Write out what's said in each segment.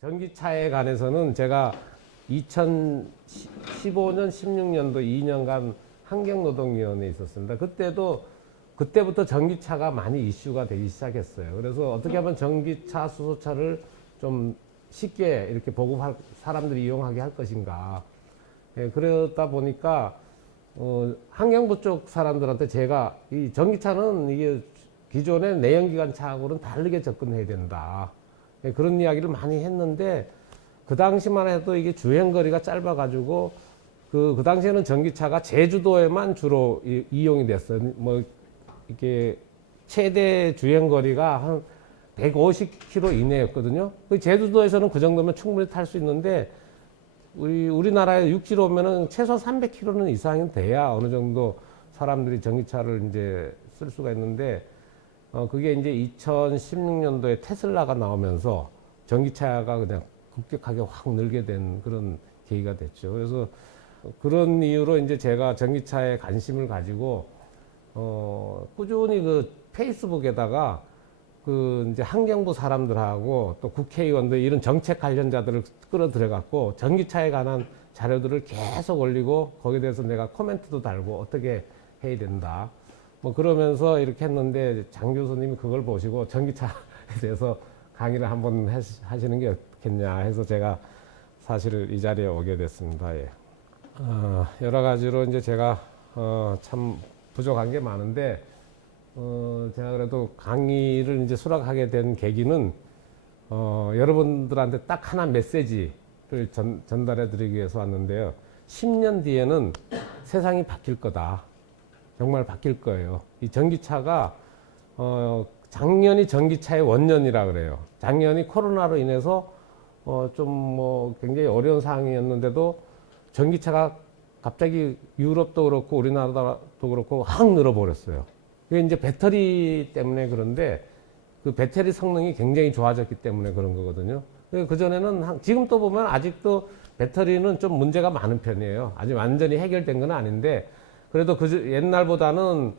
전기차에 관해서는 제가 2015년, 16년도 2년간 환경노동위원회에 있었습니다. 그때부터 전기차가 많이 이슈가 되기 시작했어요. 그래서 어떻게 하면 전기차, 수소차를 좀 쉽게 이렇게 보급할, 사람들이 이용하게 할 것인가. 예, 그러다 보니까, 환경부 쪽 사람들한테 제가 이 전기차는 이게 기존의 내연기관 차하고는 다르게 접근해야 된다. 예, 그런 이야기를 많이 했는데, 그 당시만 해도 이게 주행거리가 짧아가지고, 그 당시에는 전기차가 제주도에만 주로 이용이 됐어요. 뭐, 이게 최대 주행거리가 한 150km 이내였거든요. 제주도에서는 그 정도면 충분히 탈 수 있는데, 우리나라에 육지로 오면은 최소 300km는 이상이 돼야 어느 정도 사람들이 전기차를 이제 쓸 수가 있는데, 그게 이제 2016년도에 테슬라가 나오면서 전기차가 그냥 급격하게 확 늘게 된 그런 계기가 됐죠. 그래서 그런 이유로 이제 제가 전기차에 관심을 가지고, 꾸준히 그 페이스북에다가 그 이제 환경부 사람들하고 또 국회의원들 이런 정책 관련자들을 끌어들여갖고 전기차에 관한 자료들을 계속 올리고 거기에 대해서 내가 코멘트도 달고 어떻게 해야 된다. 뭐 그러면서 이렇게 했는데 장 교수님이 그걸 보시고 전기차에 대해서 강의를 한번 하시는 게 어떻겠냐 해서 제가 사실 이 자리에 오게 됐습니다. 예. 여러 가지로 이제 제가 참 부족한 게 많은데 제가 그래도 강의를 이제 수락하게 된 계기는 여러분들한테 딱 하나 메시지를 전달해 드리기 위해서 왔는데요. 10년 뒤에는 세상이 바뀔 거다. 정말 바뀔 거예요. 이 전기차가 작년이 전기차의 원년이라 그래요. 작년이 코로나로 인해서 좀 뭐 굉장히 어려운 상황이었는데도 전기차가 갑자기 유럽도 그렇고 우리나라도 그렇고 확 늘어버렸어요. 그게 이제 배터리 때문에 그런데 그 배터리 성능이 굉장히 좋아졌기 때문에 그런 거거든요. 그전에는 지금 또 보면 아직도 배터리는 좀 문제가 많은 편이에요. 아직 완전히 해결된 건 아닌데 그래도 옛날보다는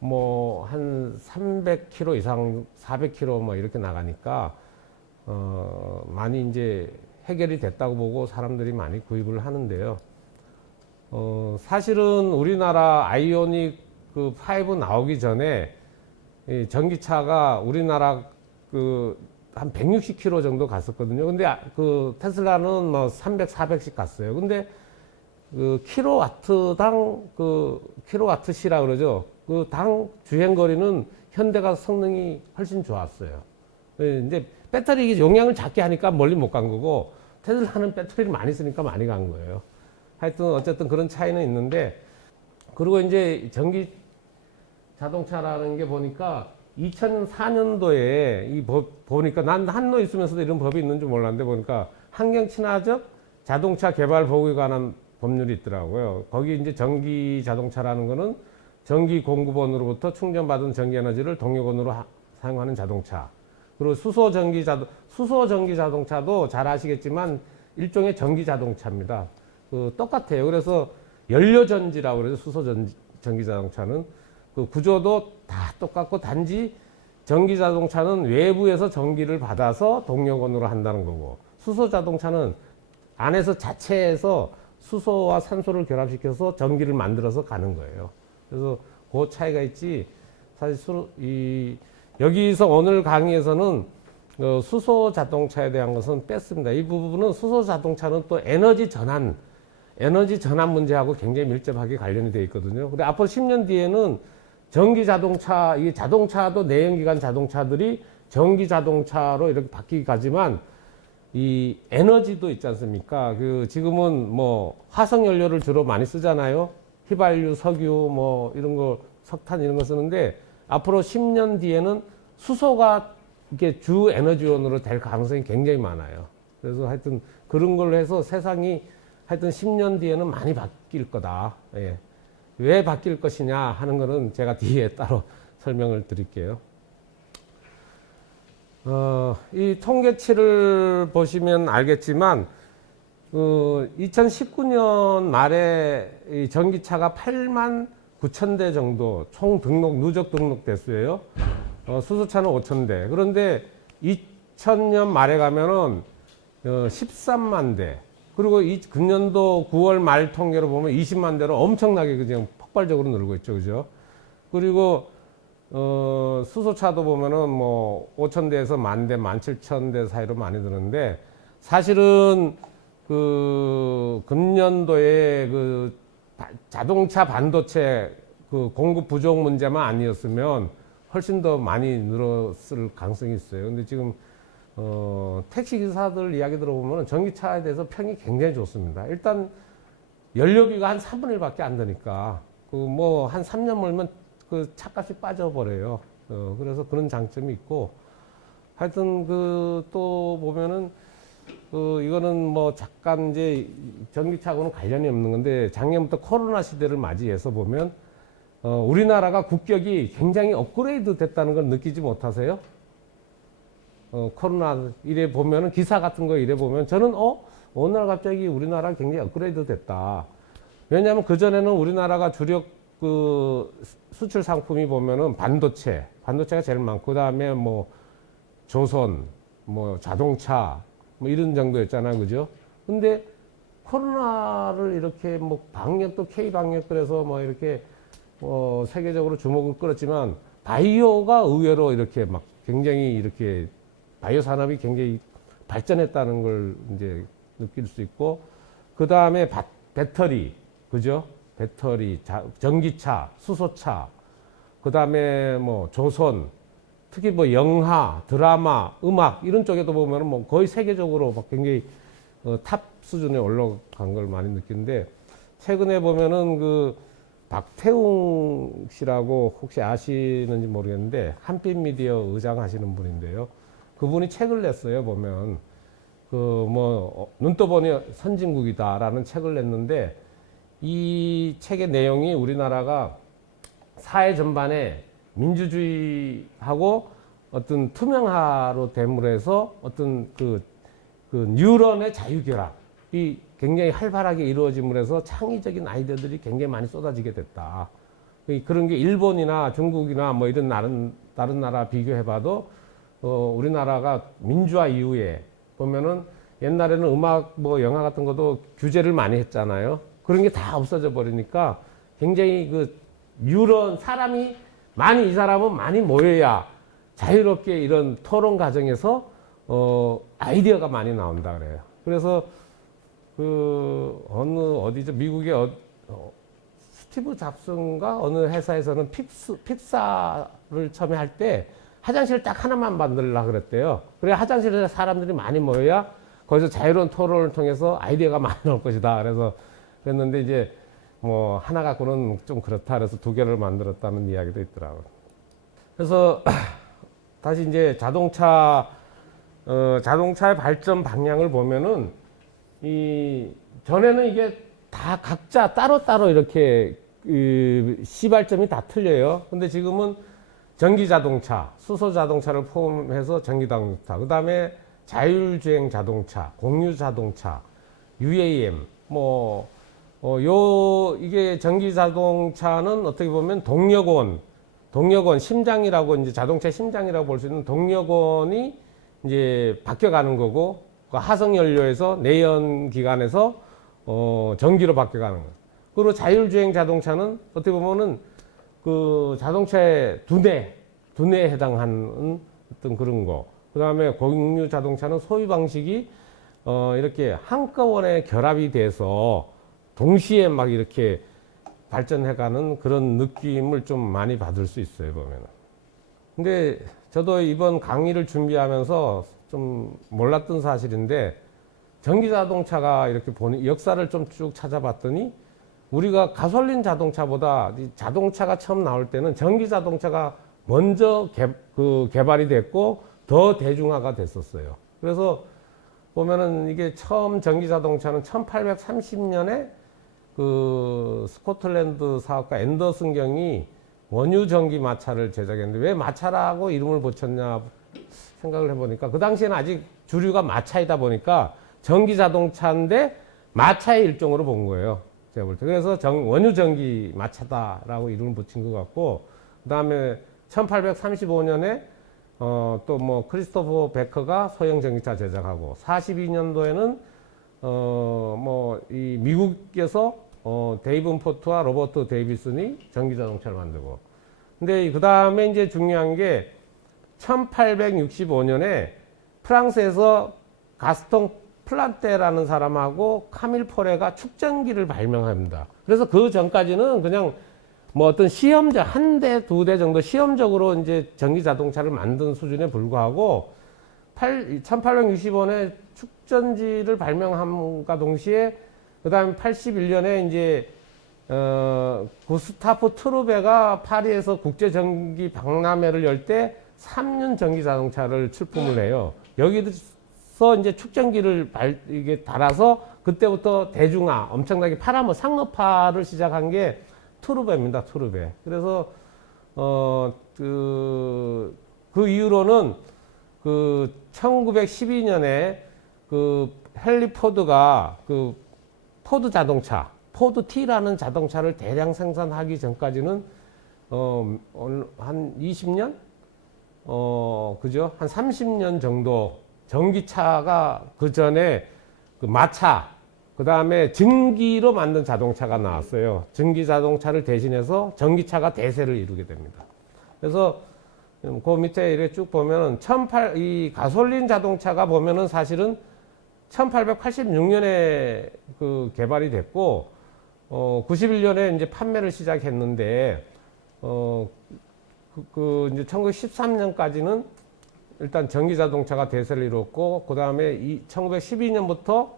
뭐 한 300km 이상 400km 뭐 이렇게 나가니까 많이 이제 해결이 됐다고 보고 사람들이 많이 구입을 하는데요. 사실은 우리나라 아이오닉 그 5 나오기 전에 이 전기차가 우리나라 한 160km 정도 갔었거든요. 근데 그 테슬라는 뭐 300, 400씩 갔어요. 근데 그 킬로와트당 킬로와트시라 그러죠. 그 당 주행 거리는 현대가 성능이 훨씬 좋았어요. 이제 배터리 용량을 작게 하니까 멀리 못 간 거고 테슬라는 배터리를 많이 쓰니까 많이 간 거예요. 하여튼 어쨌든 그런 차이는 있는데 그리고 이제 전기 자동차라는 게 보니까 2004년도에 보니까 난 한노 있으면서도 이런 법이 있는 줄 몰랐는데 보니까 환경 친화적 자동차 개발 보호에 관한 법률이 있더라고요. 거기 이제 전기 자동차라는 거는 전기 공급원으로부터 충전받은 전기 에너지를 동력원으로 사용하는 자동차. 그리고 수소 전기 자동차도 잘 아시겠지만 일종의 전기 자동차입니다. 똑같아요. 그래서 연료전지라고 그러죠. 수소 전기 자동차는 그 구조도 다 똑같고 단지 전기 자동차는 외부에서 전기를 받아서 동력원으로 한다는 거고 수소 자동차는 안에서 자체에서 수소와 산소를 결합시켜서 전기를 만들어서 가는 거예요. 그래서 그 차이가 있지 사실 여기서 오늘 강의에서는 수소 자동차에 대한 것은 뺐습니다. 이 부분은 수소 자동차는 또 에너지 전환 문제하고 굉장히 밀접하게 관련이 되어 있거든요. 근데 앞으로 10년 뒤에는 전기 자동차, 이 자동차도 내연기관 자동차들이 전기 자동차로 이렇게 바뀌기 가지만 이 에너지도 있지 않습니까? 지금은 뭐 화석 연료를 주로 많이 쓰잖아요. 휘발유, 석유, 뭐 이런 거, 석탄 이런 거 쓰는데 앞으로 10년 뒤에는 수소가 이게 주 에너지원으로 될 가능성이 굉장히 많아요. 그래서 하여튼 그런 걸로 해서 세상이 하여튼 10년 뒤에는 많이 바뀔 거다. 예. 왜 바뀔 것이냐 하는 거는 제가 뒤에 따로 설명을 드릴게요. 이 통계치를 보시면 알겠지만, 2019년 말에 이 전기차가 8만 9천 대 정도 총 누적 등록 대수예요. 수소차는 5천 대. 그런데 2000년 말에 가면은 13만 대. 그리고 이 금년도 9월 말 통계로 보면 20만 대로 엄청나게 그냥 폭발적으로 늘고 있죠. 그죠? 그리고, 수소차도 보면은 뭐 5,000대에서 10,000대, 17,000대 사이로 많이 드는데 사실은 그 금년도에 그 자동차 반도체 그 공급 부족 문제만 아니었으면 훨씬 더 많이 늘었을 가능성이 있어요. 근데 지금 택시 기사들 이야기 들어보면 전기차에 대해서 평이 굉장히 좋습니다. 일단 연료비가 한 3분의 1밖에 안 되니까 그 뭐 한 3년 몰면 그 차값이 빠져버려요. 그래서 그런 장점이 있고 하여튼 그 또 보면은 이거는 뭐 잠깐 이제 전기차하고는 관련이 없는 건데 작년부터 코로나 시대를 맞이해서 보면 우리나라가 국격이 굉장히 업그레이드 됐다는 걸 느끼지 못하세요? 코로나 이래 보면은 기사 같은 거 이래 보면 저는 어느 날 갑자기 우리나라 굉장히 업그레이드 됐다. 왜냐하면 그전에는 우리나라가 주력 그 수출 상품이 보면은 반도체가 제일 많고 그다음에 뭐 조선, 뭐 자동차 뭐 이런 정도였잖아요. 그죠? 근데 코로나를 이렇게 뭐 방역도 K 방역 그래서 뭐 이렇게 세계적으로 주목을 끌었지만 바이오가 의외로 이렇게 막 굉장히 이렇게 바이오 산업이 굉장히 발전했다는 걸 이제 느낄 수 있고 그 다음에 배터리 그죠? 배터리, 전기차, 수소차, 그 다음에 뭐 조선, 특히 뭐 영화, 드라마, 음악 이런 쪽에도 보면은 뭐 거의 세계적으로 막 굉장히 탑 수준에 올라간 걸 많이 느끼는데 최근에 보면은 그 박태웅 씨라고 혹시 아시는지 모르겠는데 한빛 미디어 의장 하시는 분인데요. 그분이 책을 냈어요. 보면 그 뭐 눈 떠보니 선진국이다라는 책을 냈는데 이 책의 내용이 우리나라가 사회 전반에 민주주의하고 어떤 투명화로 됨으로 해서 어떤 그 뉴런의 자유결합이 굉장히 활발하게 이루어짐으로 해서 창의적인 아이디어들이 굉장히 많이 쏟아지게 됐다. 그런 게 일본이나 중국이나 뭐 이런 다른 나라 비교해봐도 우리나라가 민주화 이후에 보면은 옛날에는 음악 뭐 영화 같은 것도 규제를 많이 했잖아요. 그런 게 다 없어져 버리니까 굉장히 그 뉴런 사람이 이 사람은 많이 모여야 자유롭게 이런 토론 과정에서 아이디어가 많이 나온다 그래요. 그래서 그 어디죠? 미국의 스티브 잡스인가 어느 회사에서는 픽사를 처음에 할 때 화장실 딱 하나만 만들려고 그랬대요. 그래 화장실에 사람들이 많이 모여야 거기서 자유로운 토론을 통해서 아이디어가 많이 나올 것이다. 그래서 그랬는데 이제 뭐 하나 갖고는 좀 그렇다. 그래서 2개를 만들었다는 이야기도 있더라고요. 그래서 다시 이제 자동차의 발전 방향을 보면은 전에는 이게 다 각자 따로따로 이렇게 시발점이 다 틀려요. 근데 지금은 전기 자동차, 수소 자동차를 포함해서 전기 자동차, 그 다음에 자율주행 자동차, 공유 자동차, UAM, 이게 전기 자동차는 어떻게 보면 동력원, 심장이라고 이제 자동차 심장이라고 볼 수 있는 동력원이 이제 바뀌어가는 거고, 그 하성연료에서 내연기관에서 전기로 바뀌어가는 거예요. 그리고 자율주행 자동차는 어떻게 보면은 그 자동차의 두뇌에 해당하는 어떤 그런 거. 그 다음에 공유 자동차는 소유 방식이 이렇게 한꺼번에 결합이 돼서 동시에 막 이렇게 발전해가는 그런 느낌을 좀 많이 받을 수 있어요, 보면은. 근데 저도 이번 강의를 준비하면서 좀 몰랐던 사실인데 전기 자동차가 이렇게 역사를 좀 쭉 찾아봤더니 우리가 가솔린 자동차보다 자동차가 처음 나올 때는 전기 자동차가 먼저 개발이 됐고 더 대중화가 됐었어요. 그래서 보면은 이게 처음 전기 자동차는 1830년에 그 스코틀랜드 사업가 앤더슨 경이 원유 전기 마차를 제작했는데 왜 마차라고 이름을 붙였냐 생각을 해보니까 그 당시에는 아직 주류가 마차이다 보니까 전기 자동차인데 마차의 일종으로 본 거예요. 제가 볼 때. 그래서 원유 전기 마차다라고 이름을 붙인 것 같고, 그 다음에 1835년에 또 뭐 크리스토퍼 베커가 소형 전기차 제작하고 42년도에는 뭐 이 미국에서 데이븐 포트와 로버트 데이비슨이 전기 자동차를 만들고. 근데 그 다음에 이제 중요한 게 1865년에 프랑스에서 가스통 플란테라는 사람하고 카밀 포레가 축전기를 발명합니다. 그래서 그 전까지는 그냥 뭐 어떤 시험적 한 대, 두 대 정도 시험적으로 이제 전기 자동차를 만든 수준에 불과하고 1865년에 축전지를 발명함과 동시에 그다음에 81년에 이제 구스타프 트루베가 파리에서 국제 전기 박람회를 열 때 3륜 전기 자동차를 출품을 해요. 여기서 이제 축전기를 이게 달아서 그때부터 대중화, 엄청나게 파라모 상업화를 시작한 게 트루베입니다. 트루베. 그래서 그 이후로는 그 1912년에 그 헨리 포드가 그 포드 자동차, 포드 T라는 자동차를 대량 생산하기 전까지는 한 20년? 그죠? 한 30년 정도 전기차가 그 전에 그 마차, 그 다음에 전기로 만든 자동차가 나왔어요. 전기 자동차를 대신해서 전기차가 대세를 이루게 됩니다. 그래서 그 밑에 이렇게 쭉 보면은 이 가솔린 자동차가 보면은 사실은 1886년에 그 개발이 됐고, 91년에 이제 판매를 시작했는데, 이제 1913년까지는 일단 전기 자동차가 대세를 이뤘고, 그 다음에 1912년부터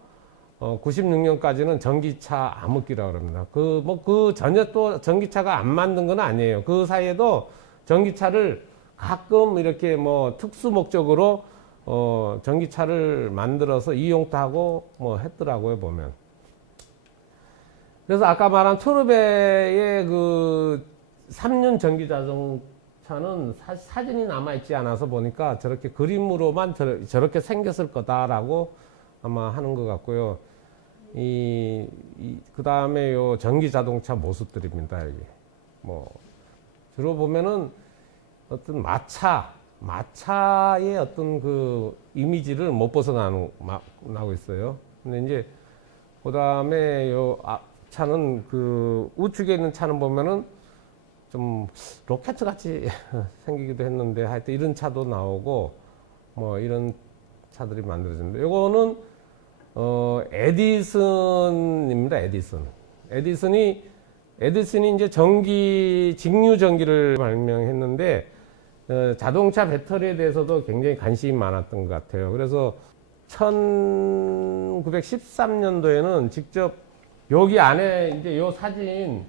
96년까지는 전기차 암흑기라고 합니다. 그 전에 또 전기차가 안 만든 건 아니에요. 그 사이에도 전기차를 가끔 이렇게 뭐 특수 목적으로 전기차를 만들어서 이용도 하고 뭐 했더라고요, 보면. 그래서 아까 말한 트루베의 그 3륜 전기 자동차는 사진이 남아있지 않아서 보니까 저렇게 그림으로만 저렇게 생겼을 거다라고 아마 하는 것 같고요. 그 다음에 요 전기 자동차 모습들입니다, 여기. 뭐, 주로 보면은 어떤 마차의 어떤 그 이미지를 못 벗어나고 있어요. 근데 이제, 그 다음에 요 차는 그 우측에 있는 차는 보면은 좀 로켓 같이 생기기도 했는데 하여튼 이런 차도 나오고 뭐 이런 차들이 만들어집니다. 요거는 에디슨입니다. 에디슨이 이제 직류 전기를 발명했는데 자동차 배터리에 대해서도 굉장히 관심이 많았던 것 같아요. 그래서 1913년도에는 직접 여기 안에 이제 요 사진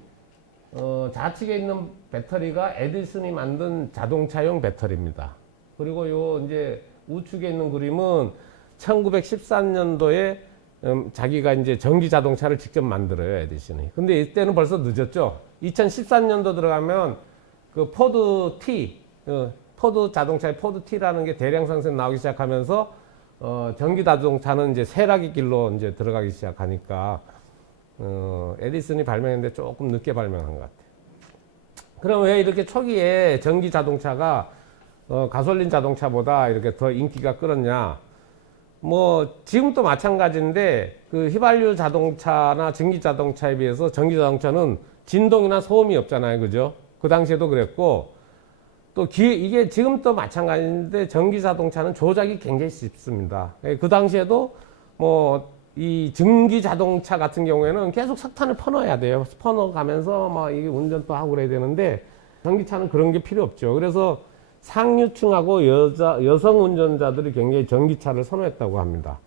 좌측에 있는 배터리가 에디슨이 만든 자동차용 배터리입니다. 그리고 요 이제 우측에 있는 그림은 1913년도에 자기가 이제 전기 자동차를 직접 만들어요, 에디슨이. 근데 이때는 벌써 늦었죠. 2013년도 들어가면 그 포드 T, 포드 자동차의 포드 T라는 게 대량 생산 나오기 시작하면서 전기 자동차는 이제 쇠락의 길로 이제 들어가기 시작하니까 에디슨이 발명했는데 조금 늦게 발명한 것 같아요. 그럼 왜 이렇게 초기에 전기 자동차가 가솔린 자동차보다 이렇게 더 인기가 끌었냐? 뭐 지금도 마찬가지인데 그 휘발유 자동차나 전기 자동차에 비해서 전기 자동차는 진동이나 소음이 없잖아요, 그죠? 그 당시에도 그랬고 또 이게 지금도 마찬가지인데 전기 자동차는 조작이 굉장히 쉽습니다. 그 당시에도 뭐 이 전기 자동차 같은 경우에는 계속 석탄을 퍼넣어야 돼요. 퍼넣어가면서 막 이게 운전도 하고 그래야 되는데 전기차는 그런 게 필요 없죠. 그래서 상류층하고 여성 운전자들이 굉장히 전기차를 선호했다고 합니다.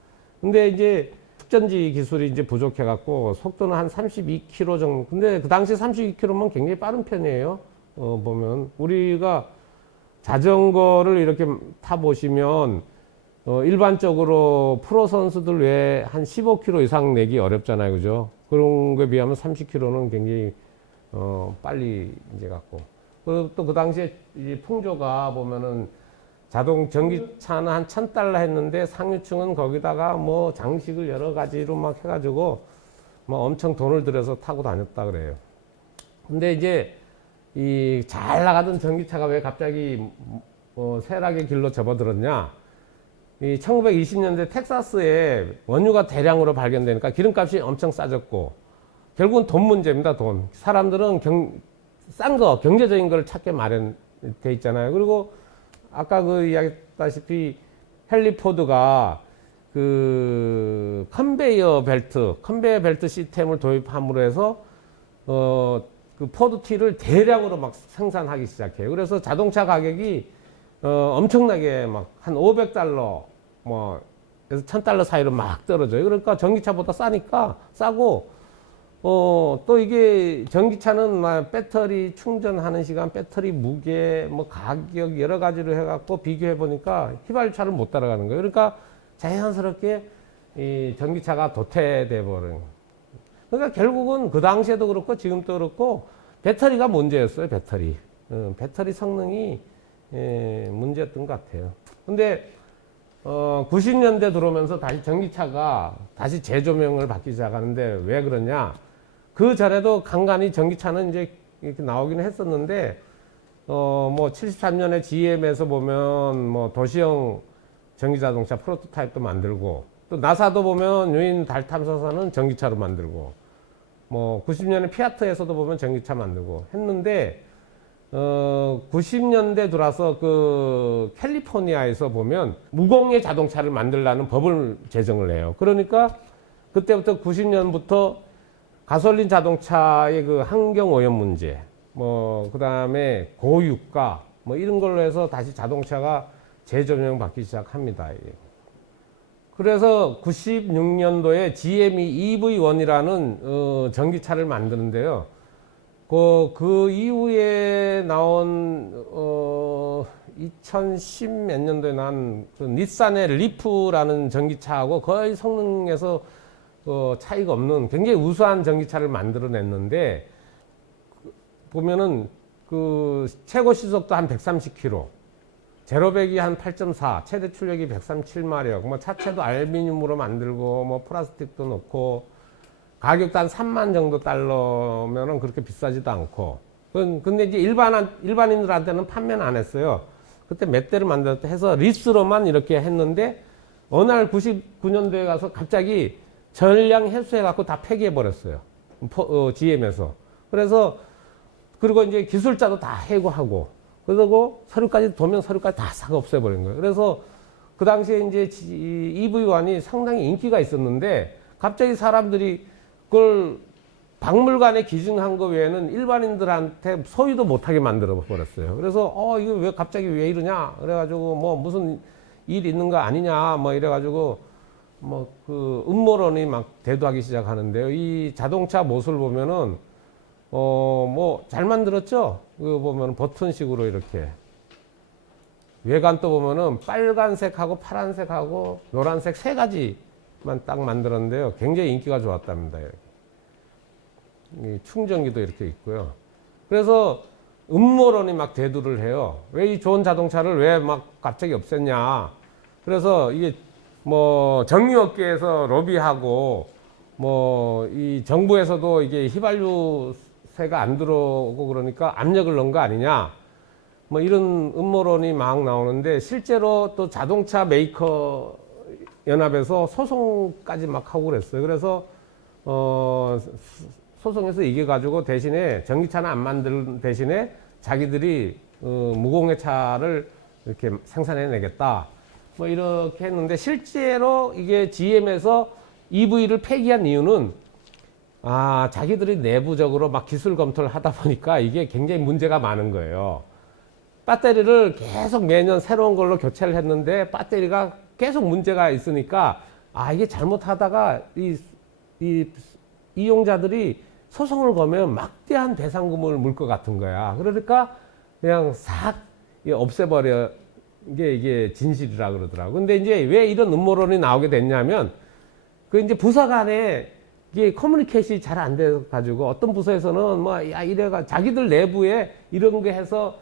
근데 이제 축전지 기술이 이제 부족해갖고 속도는 한 32km 정도. 근데 그 당시 32km면 굉장히 빠른 편이에요. 보면 우리가 자전거를 이렇게 타보시면 일반적으로 프로 선수들 외에 한 15km 이상 내기 어렵잖아요, 그죠? 그런 거에 비하면 30km는 굉장히 빨리 이제 갔고. 그리고 또 그 당시에 이제 풍조가 보면은 전기차는 한 $1,000 했는데 상류층은 거기다가 뭐 장식을 여러 가지로 막 해가지고 뭐 엄청 돈을 들여서 타고 다녔다 그래요. 근데 이제 이 잘 나가던 전기차가 왜 갑자기 쇠락의 길로 접어들었냐? 이 1920년대 텍사스에 원유가 대량으로 발견되니까 기름값이 엄청 싸졌고, 결국은 돈 문제입니다, 돈. 사람들은 싼 거, 경제적인 걸 찾게 마련돼 있잖아요. 그리고 아까 그 이야기했다시피 헨리 포드가 그 컨베이어 벨트 시스템을 도입함으로 해서 그 포드 T를 대량으로 막 생산하기 시작해요. 그래서 자동차 가격이 엄청나게 막 한 500달러 뭐 그래서 1000달러 사이로 막 떨어져요. 그러니까 전기차보다 싸니까 싸고 또 이게 전기차는 막 배터리 충전하는 시간, 배터리 무게, 뭐 가격 여러 가지로 해갖고 비교해 보니까 휘발유차를 못 따라가는 거예요. 그러니까 자연스럽게 이 전기차가 도태돼 버린 거예요. 그러니까 결국은 그 당시에도 그렇고 지금도 그렇고 배터리가 문제였어요. 배터리 성능이 문제였던 것 같아요. 근데 90년대 들어오면서 다시 전기차가 다시 재조명을 받기 시작하는데 왜 그러냐? 그 전에도 간간히 전기차는 이제 이렇게 나오기는 했었는데 뭐 73년에 GM에서 보면 뭐 도시형 전기자동차 프로토타입도 만들고, 또 나사도 보면 유인 달 탐사선은 전기차로 만들고, 뭐 90년에 피아트에서도 보면 전기차 만들고 했는데 90년대 들어와서 그 캘리포니아에서 보면 무공해 자동차를 만들라는 법을 제정을 해요. 그러니까 그때부터 90년부터 가솔린 자동차의 그 환경 오염 문제, 뭐 그다음에 고유가 뭐 이런 걸로 해서 다시 자동차가 재조명 받기 시작합니다. 그래서 96년도에 GM이 EV1이라는 전기차를 만드는데요. 그 이후에 나온 2010 몇 년도에 나온 그 닛산의 리프라는 전기차하고 거의 성능에서 차이가 없는 굉장히 우수한 전기차를 만들어냈는데, 보면은 그 최고 시속도 한 130km, 제로백이 한 8.4, 최대 출력이 137마력, 뭐 차체도 알루미늄으로 만들고 뭐 플라스틱도 넣고, 가격도 한 3만 정도 달러면은 그렇게 비싸지도 않고. 근데 이제 일반인들한테는 판매는 안 했어요. 그때 몇 대를 만들었다 해서 리스로만 이렇게 했는데, 어느 날 99년도에 가서 갑자기 전량 회수해갖고 다 폐기해버렸어요. GM에서. 그래서, 그리고 이제 기술자도 다 해고하고, 그리고 도면 서류까지 다 싹 없애버린 거예요. 그래서 그 당시에 이제 EV1이 상당히 인기가 있었는데, 갑자기 사람들이 그걸 박물관에 기증한 거 외에는 일반인들한테 소유도 못하게 만들어 버렸어요. 그래서 이거 왜 갑자기 왜 이러냐? 그래가지고 뭐 무슨 일 있는 거 아니냐? 뭐 이래가지고 뭐 그 음모론이 막 대두하기 시작하는데요. 이 자동차 모습을 보면은 뭐 잘 만들었죠? 그거 보면 버튼식으로 이렇게 외관도 보면은 빨간색하고 파란색하고 노란색 세 가지만 딱 만들었는데요. 굉장히 인기가 좋았답니다. 이 충전기도 이렇게 있고요. 그래서 음모론이 막 대두를 해요. 왜 이 좋은 자동차를 왜 막 갑자기 없앴냐? 그래서 이게 뭐 정유업계에서 로비하고 뭐 이 정부에서도 이게 휘발유세가 안 들어오고 그러니까 압력을 넣은 거 아니냐? 뭐 이런 음모론이 막 나오는데, 실제로 또 자동차 메이커 연합에서 소송까지 막 하고 그랬어요. 그래서 소송에서 이겨가지고 대신에 전기차는 안 만들 대신에 자기들이 무공해 차를 이렇게 생산해내겠다, 뭐 이렇게 했는데, 실제로 이게 GM에서 EV를 폐기한 이유는 자기들이 내부적으로 막 기술 검토를 하다 보니까 이게 굉장히 문제가 많은 거예요. 배터리를 계속 매년 새로운 걸로 교체를 했는데 배터리가 계속 문제가 있으니까 이게 잘못하다가 이 이용자들이 소송을 거면 막대한 배상금을 물 것 같은 거야. 그러니까 그냥 싹 없애버려. 이게 진실이라 그러더라고. 근데 이제 왜 이런 음모론이 나오게 됐냐면, 그 이제 부서 간에 이게 커뮤니케이션이 잘 안 돼가지고 어떤 부서에서는 뭐 이래가 자기들 내부에 이런 게 해서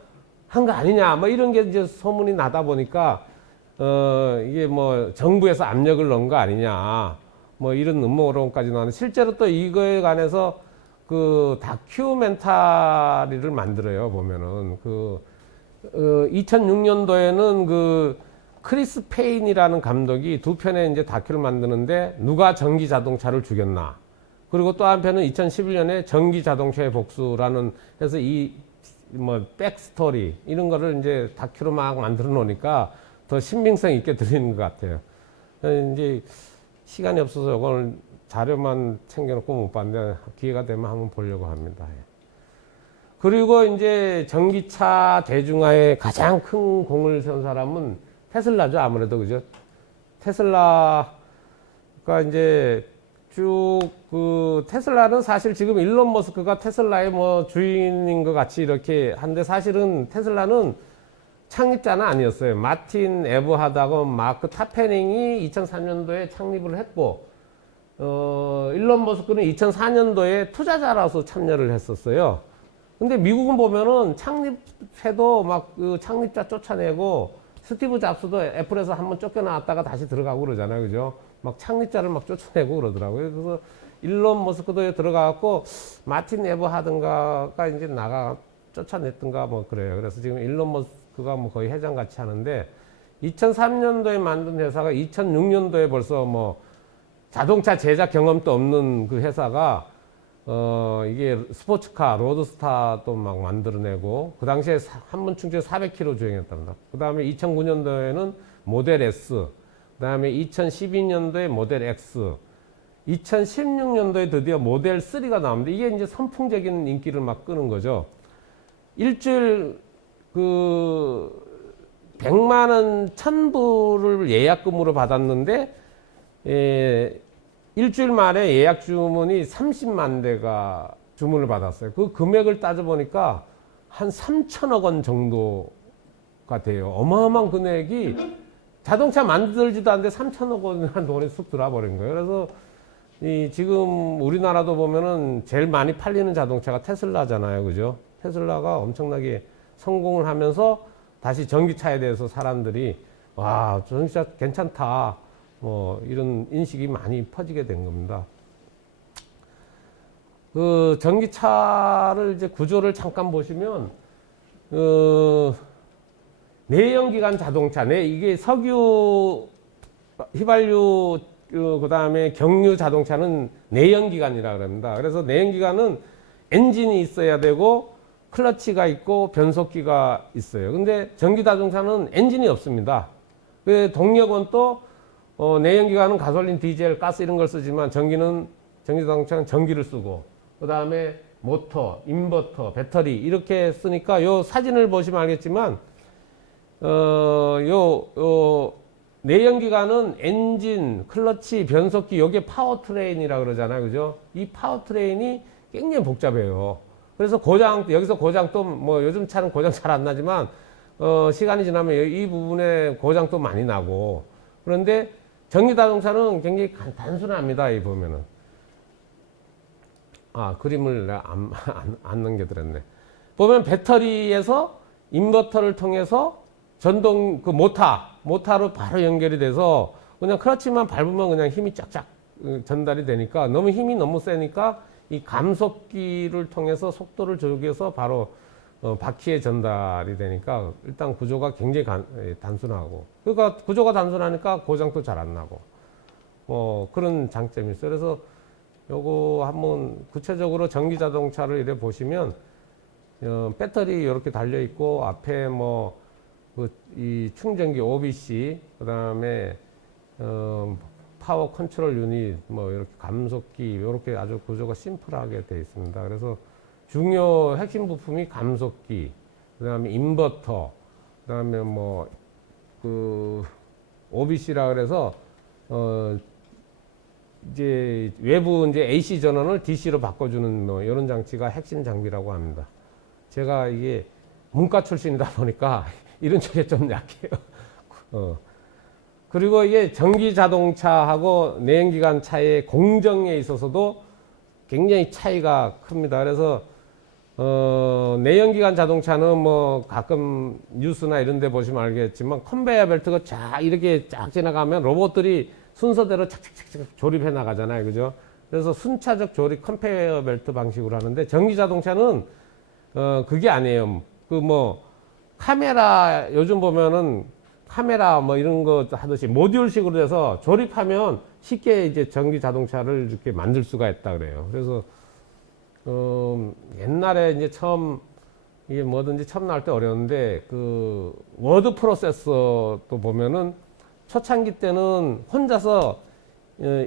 한 거 아니냐, 뭐 이런 게 이제 소문이 나다 보니까 이게 뭐 정부에서 압력을 넣은 거 아니냐, 뭐 이런 음모론까지 나왔는데, 실제로 또 이거에 관해서 그 다큐멘터리를 만들어요. 보면은 2006년도에는 그 크리스 페인이라는 감독이 두 편의 이제 다큐를 만드는데 누가 전기 자동차를 죽였나. 그리고 또 한편은 2011년에 전기 자동차의 복수라는 해서 이 뭐 백스토리 이런 거를 이제 다큐로 막 만들어 놓으니까 더 신빙성 있게 들리는 것 같아요. 이제 시간이 없어서 이걸 자료만 챙겨놓고 못 봤는데 기회가 되면 한번 보려고 합니다. 그리고 이제 전기차 대중화에 가장 큰 공을 세운 사람은 테슬라죠. 아무래도 그죠. 테슬라가 이제 쭉 그 테슬라는 사실 지금 일론 머스크가 테슬라의 뭐 주인인 것 같이 이렇게 한데 사실은 테슬라는 창립자는 아니었어요. 마틴 에버하드하고 마크 타페닝이 2003년도에 창립을 했고 일론 머스크는 2004년도에 투자자라서 참여를 했었어요. 근데 미국은 보면은 창립해도 막 그 창립자 쫓아내고 스티브 잡스도 애플에서 한번 쫓겨나왔다가 다시 들어가고 그러잖아요. 그죠? 막 창립자를 막 쫓아내고 그러더라고요. 그래서 일론 머스크도 들어가갖고 마틴 에버하든가가 이제 쫓아냈던가 뭐 그래요. 그래서 지금 일론 머스크가 뭐 거의 회장 같이 하는데 2003년도에 만든 회사가 2006년도에 벌써 뭐 자동차 제작 경험도 없는 그 회사가 이게 스포츠카, 로드스타도 막 만들어내고, 그 당시에 한 번 충전에 400km 주행했답니다. 그 다음에 2009년도에는 모델 S, 그 다음에 2012년도에 모델 X, 2016년도에 드디어 모델 3가 나옵니다. 이게 이제 선풍적인 인기를 막 끄는 거죠. 일주일 100만 원 1000불을 예약금으로 받았는데, 일주일 만에 예약 주문이 30만 대가 주문을 받았어요. 그 금액을 따져보니까 한 3천억 원 정도가 돼요. 어마어마한 금액이 자동차 만들지도 않는데 3천억 원이라는 돈이 쑥 들어버린 거예요. 그래서 지금 우리나라도 보면은 제일 많이 팔리는 자동차가 테슬라잖아요. 그죠? 테슬라가 엄청나게 성공을 하면서 다시 전기차에 대해서 사람들이 와, 전기차 괜찮다. 뭐 이런 인식이 많이 퍼지게 된 겁니다. 그 전기차를 이제 구조를 잠깐 보시면 내연기관 자동차, 이게 석유, 휘발유, 그 다음에 경유 자동차는 내연기관이라 그럽니다. 그래서 내연기관은 엔진이 있어야 되고 클러치가 있고 변속기가 있어요. 근데 전기 자동차는 엔진이 없습니다. 그 동력은 또 내연기관은 가솔린, 디젤, 가스 이런 걸 쓰지만 전기 자동차는 전기를 쓰고, 그 다음에 모터, 인버터, 배터리 이렇게 쓰니까 요 사진을 보시면 알겠지만 내연기관은 엔진, 클러치, 변속기, 요게 파워트레인이라 그러잖아요. 그죠? 이 파워트레인이 굉장히 복잡해요. 그래서 여기서 고장도 뭐 요즘 차는 고장 잘 안 나지만 시간이 지나면 이 부분에 고장도 많이 나고, 그런데 전기 자동차는 굉장히 단순합니다. 이 보면은. 그림을 내가 안 넘겨드렸네. 보면 배터리에서 인버터를 통해서 전동 모터로 바로 연결이 돼서 그냥 크러치만 밟으면 그냥 힘이 쫙쫙 전달이 되니까, 힘이 너무 세니까 이 감속기를 통해서 속도를 조절해서 바로 바퀴에 전달이 되니까 일단 구조가 굉장히 단순하고, 그러니까 구조가 단순하니까 고장도 잘 안 나고 그런 장점이 있어요. 그래서 요거 한번 구체적으로 전기 자동차를 이렇게 보시면 배터리 이렇게 달려 있고, 앞에 이 충전기 OBC, 그 다음에 파워 컨트롤 유닛, 이렇게 감속기, 이렇게 아주 구조가 심플하게 되어 있습니다. 그래서 중요 핵심 부품이 감속기, 그 다음에 인버터, 그 다음에 OBC라 그래서 이제 외부 AC 전원을 DC로 바꿔주는 이런 장치가 핵심 장비라고 합니다. 제가 이게 문과 출신이다 보니까 이런 쪽에 좀 약해요. 그리고 이게 전기 자동차하고 내연기관 차의 공정에 있어서도 굉장히 차이가 큽니다. 그래서 내연기관 자동차는 가끔 뉴스나 이런 데 보시면 알겠지만 컨베이어 벨트가 이렇게 쫙 지나가면 로봇들이 순서대로 착착착착 조립해 나가잖아요. 그죠? 그래서 순차적 조립 컨베이어 벨트 방식으로 하는데, 전기 자동차는 그게 아니에요. 카메라 요즘 보면은 카메라 뭐 이런 거 하듯이 모듈식으로 돼서 조립하면 쉽게 이제 전기 자동차를 이렇게 만들 수가 있다 그래요. 그래서 옛날에 이제 처음 이게 뭐든지 처음 나올 때 어려웠는데 그 워드 프로세서도 보면은 초창기 때는 혼자서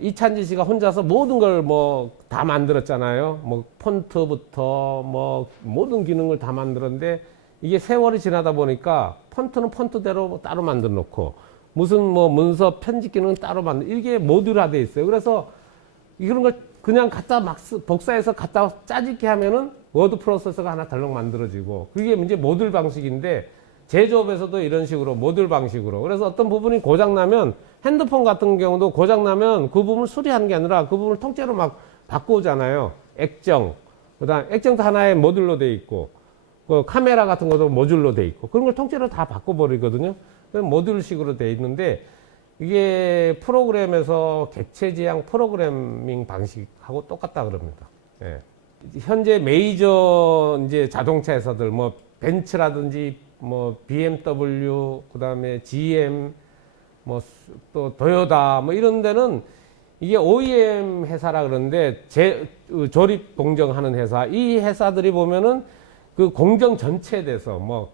이찬지 씨가 혼자서 모든 걸 뭐 다 만들었잖아요. 뭐 폰트부터 뭐 모든 기능을 다 만들었는데 이게 세월이 지나다 보니까 폰트는 폰트대로 따로 만들어 놓고 무슨 뭐 문서 편집 기능은 따로 만들 이게 모듈화돼 있어요. 그래서 이런 걸 그냥 갖다 막 복사해서 갖다 짜집게 하면은 워드 프로세서가 하나 덜렁 만들어지고 그게 이제 모듈 방식인데 제조업에서도 이런 식으로 모듈 방식으로 그래서 어떤 부분이 고장나면 핸드폰 같은 경우도 고장나면 그 부분을 수리하는 게 아니라 그 부분을 통째로 막 바꾸잖아요. 액정 그다음 액정도 하나의 모듈로 돼 있고 그 카메라 같은 것도 모듈로 돼 있고 그런 걸 통째로 다 바꿔버리거든요. 모듈식으로 돼 있는데 이게 프로그램에서 객체 지향 프로그래밍 방식하고 똑같다 그럽니다. 예. 현재 메이저 이제 자동차 회사들 뭐 벤츠라든지 뭐 BMW 그다음에 GM 뭐 또 도요타 뭐 이런 데는 이게 OEM 회사라 그러는데 조립 공정하는 회사 이 회사들이 보면은 그 공정 전체에 대해서 뭐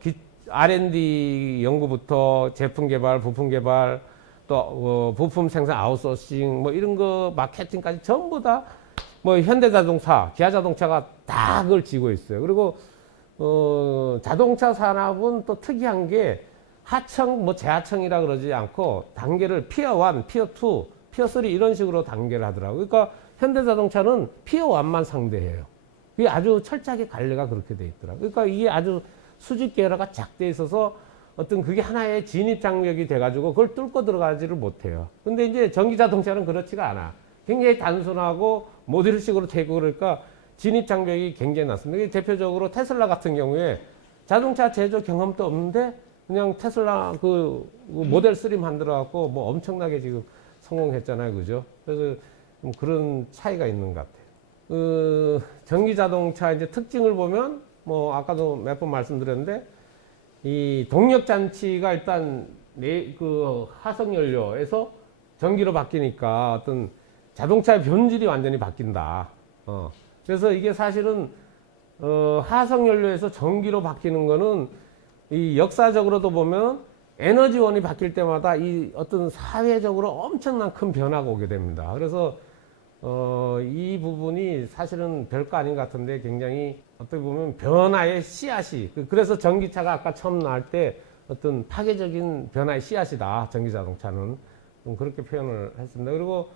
R&D 연구부터 제품 개발, 부품 개발 또 부품 생산 아웃소싱 뭐 이런 거 마케팅까지 전부 다 뭐 현대자동차, 기아자동차가 다 그걸 쥐고 있어요. 그리고 자동차 산업은 또 특이한 게 하청 뭐 재하청이라 그러지 않고 단계를 피어 1, 피어 2, 피어 3 이런 식으로 단계를 하더라고요. 그러니까 현대자동차는 피어 1만 상대해요. 그게 아주 철저하게 관리가 그렇게 돼 있더라고요. 그러니까 이게 아주 수직 계열화가 작돼 있어서 어떤 그게 하나의 진입 장벽이 돼가지고 그걸 뚫고 들어가지를 못해요. 근데 이제 전기 자동차는 그렇지가 않아. 굉장히 단순하고 모듈식으로 되고 그러니까 진입 장벽이 굉장히 낮습니다. 대표적으로 테슬라 같은 경우에 자동차 제조 경험도 없는데 그냥 테슬라 그 모델 3 만들어 갖고 뭐 엄청나게 지금 성공했잖아요. 그죠? 그래서 그런 차이가 있는 것 같아요. 전기 자동차 이제 특징을 보면 뭐 아까도 몇 번 말씀드렸는데 이 동력 장치가 일단 그 화석 연료에서 전기로 바뀌니까 어떤 자동차의 변질이 완전히 바뀐다. 그래서 이게 사실은 화석 연료에서 전기로 바뀌는 거는 이 역사적으로도 보면 에너지원이 바뀔 때마다 이 어떤 사회적으로 엄청난 큰 변화가 오게 됩니다. 그래서 이 부분이 사실은 별거 아닌 것 같은데 굉장히 어떻게 보면 변화의 씨앗이 그래서 전기차가 아까 처음 나올 때 어떤 파괴적인 변화의 씨앗이다. 전기자동차는 좀 그렇게 표현을 했습니다. 그리고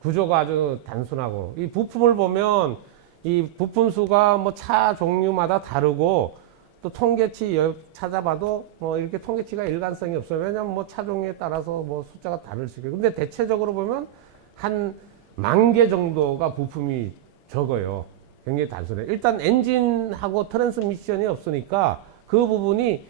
구조가 아주 단순하고 이 부품을 보면 이 부품 수가 뭐 차 종류마다 다르고 또 통계치 찾아봐도 뭐 이렇게 통계치가 일관성이 없어요. 왜냐하면 뭐 차 종류에 따라서 뭐 숫자가 다를 수 있고 근데 대체적으로 보면 한 10,000개 정도가 부품이 적어요. 굉장히 단순해. 일단 엔진하고 트랜스미션이 없으니까 그 부분이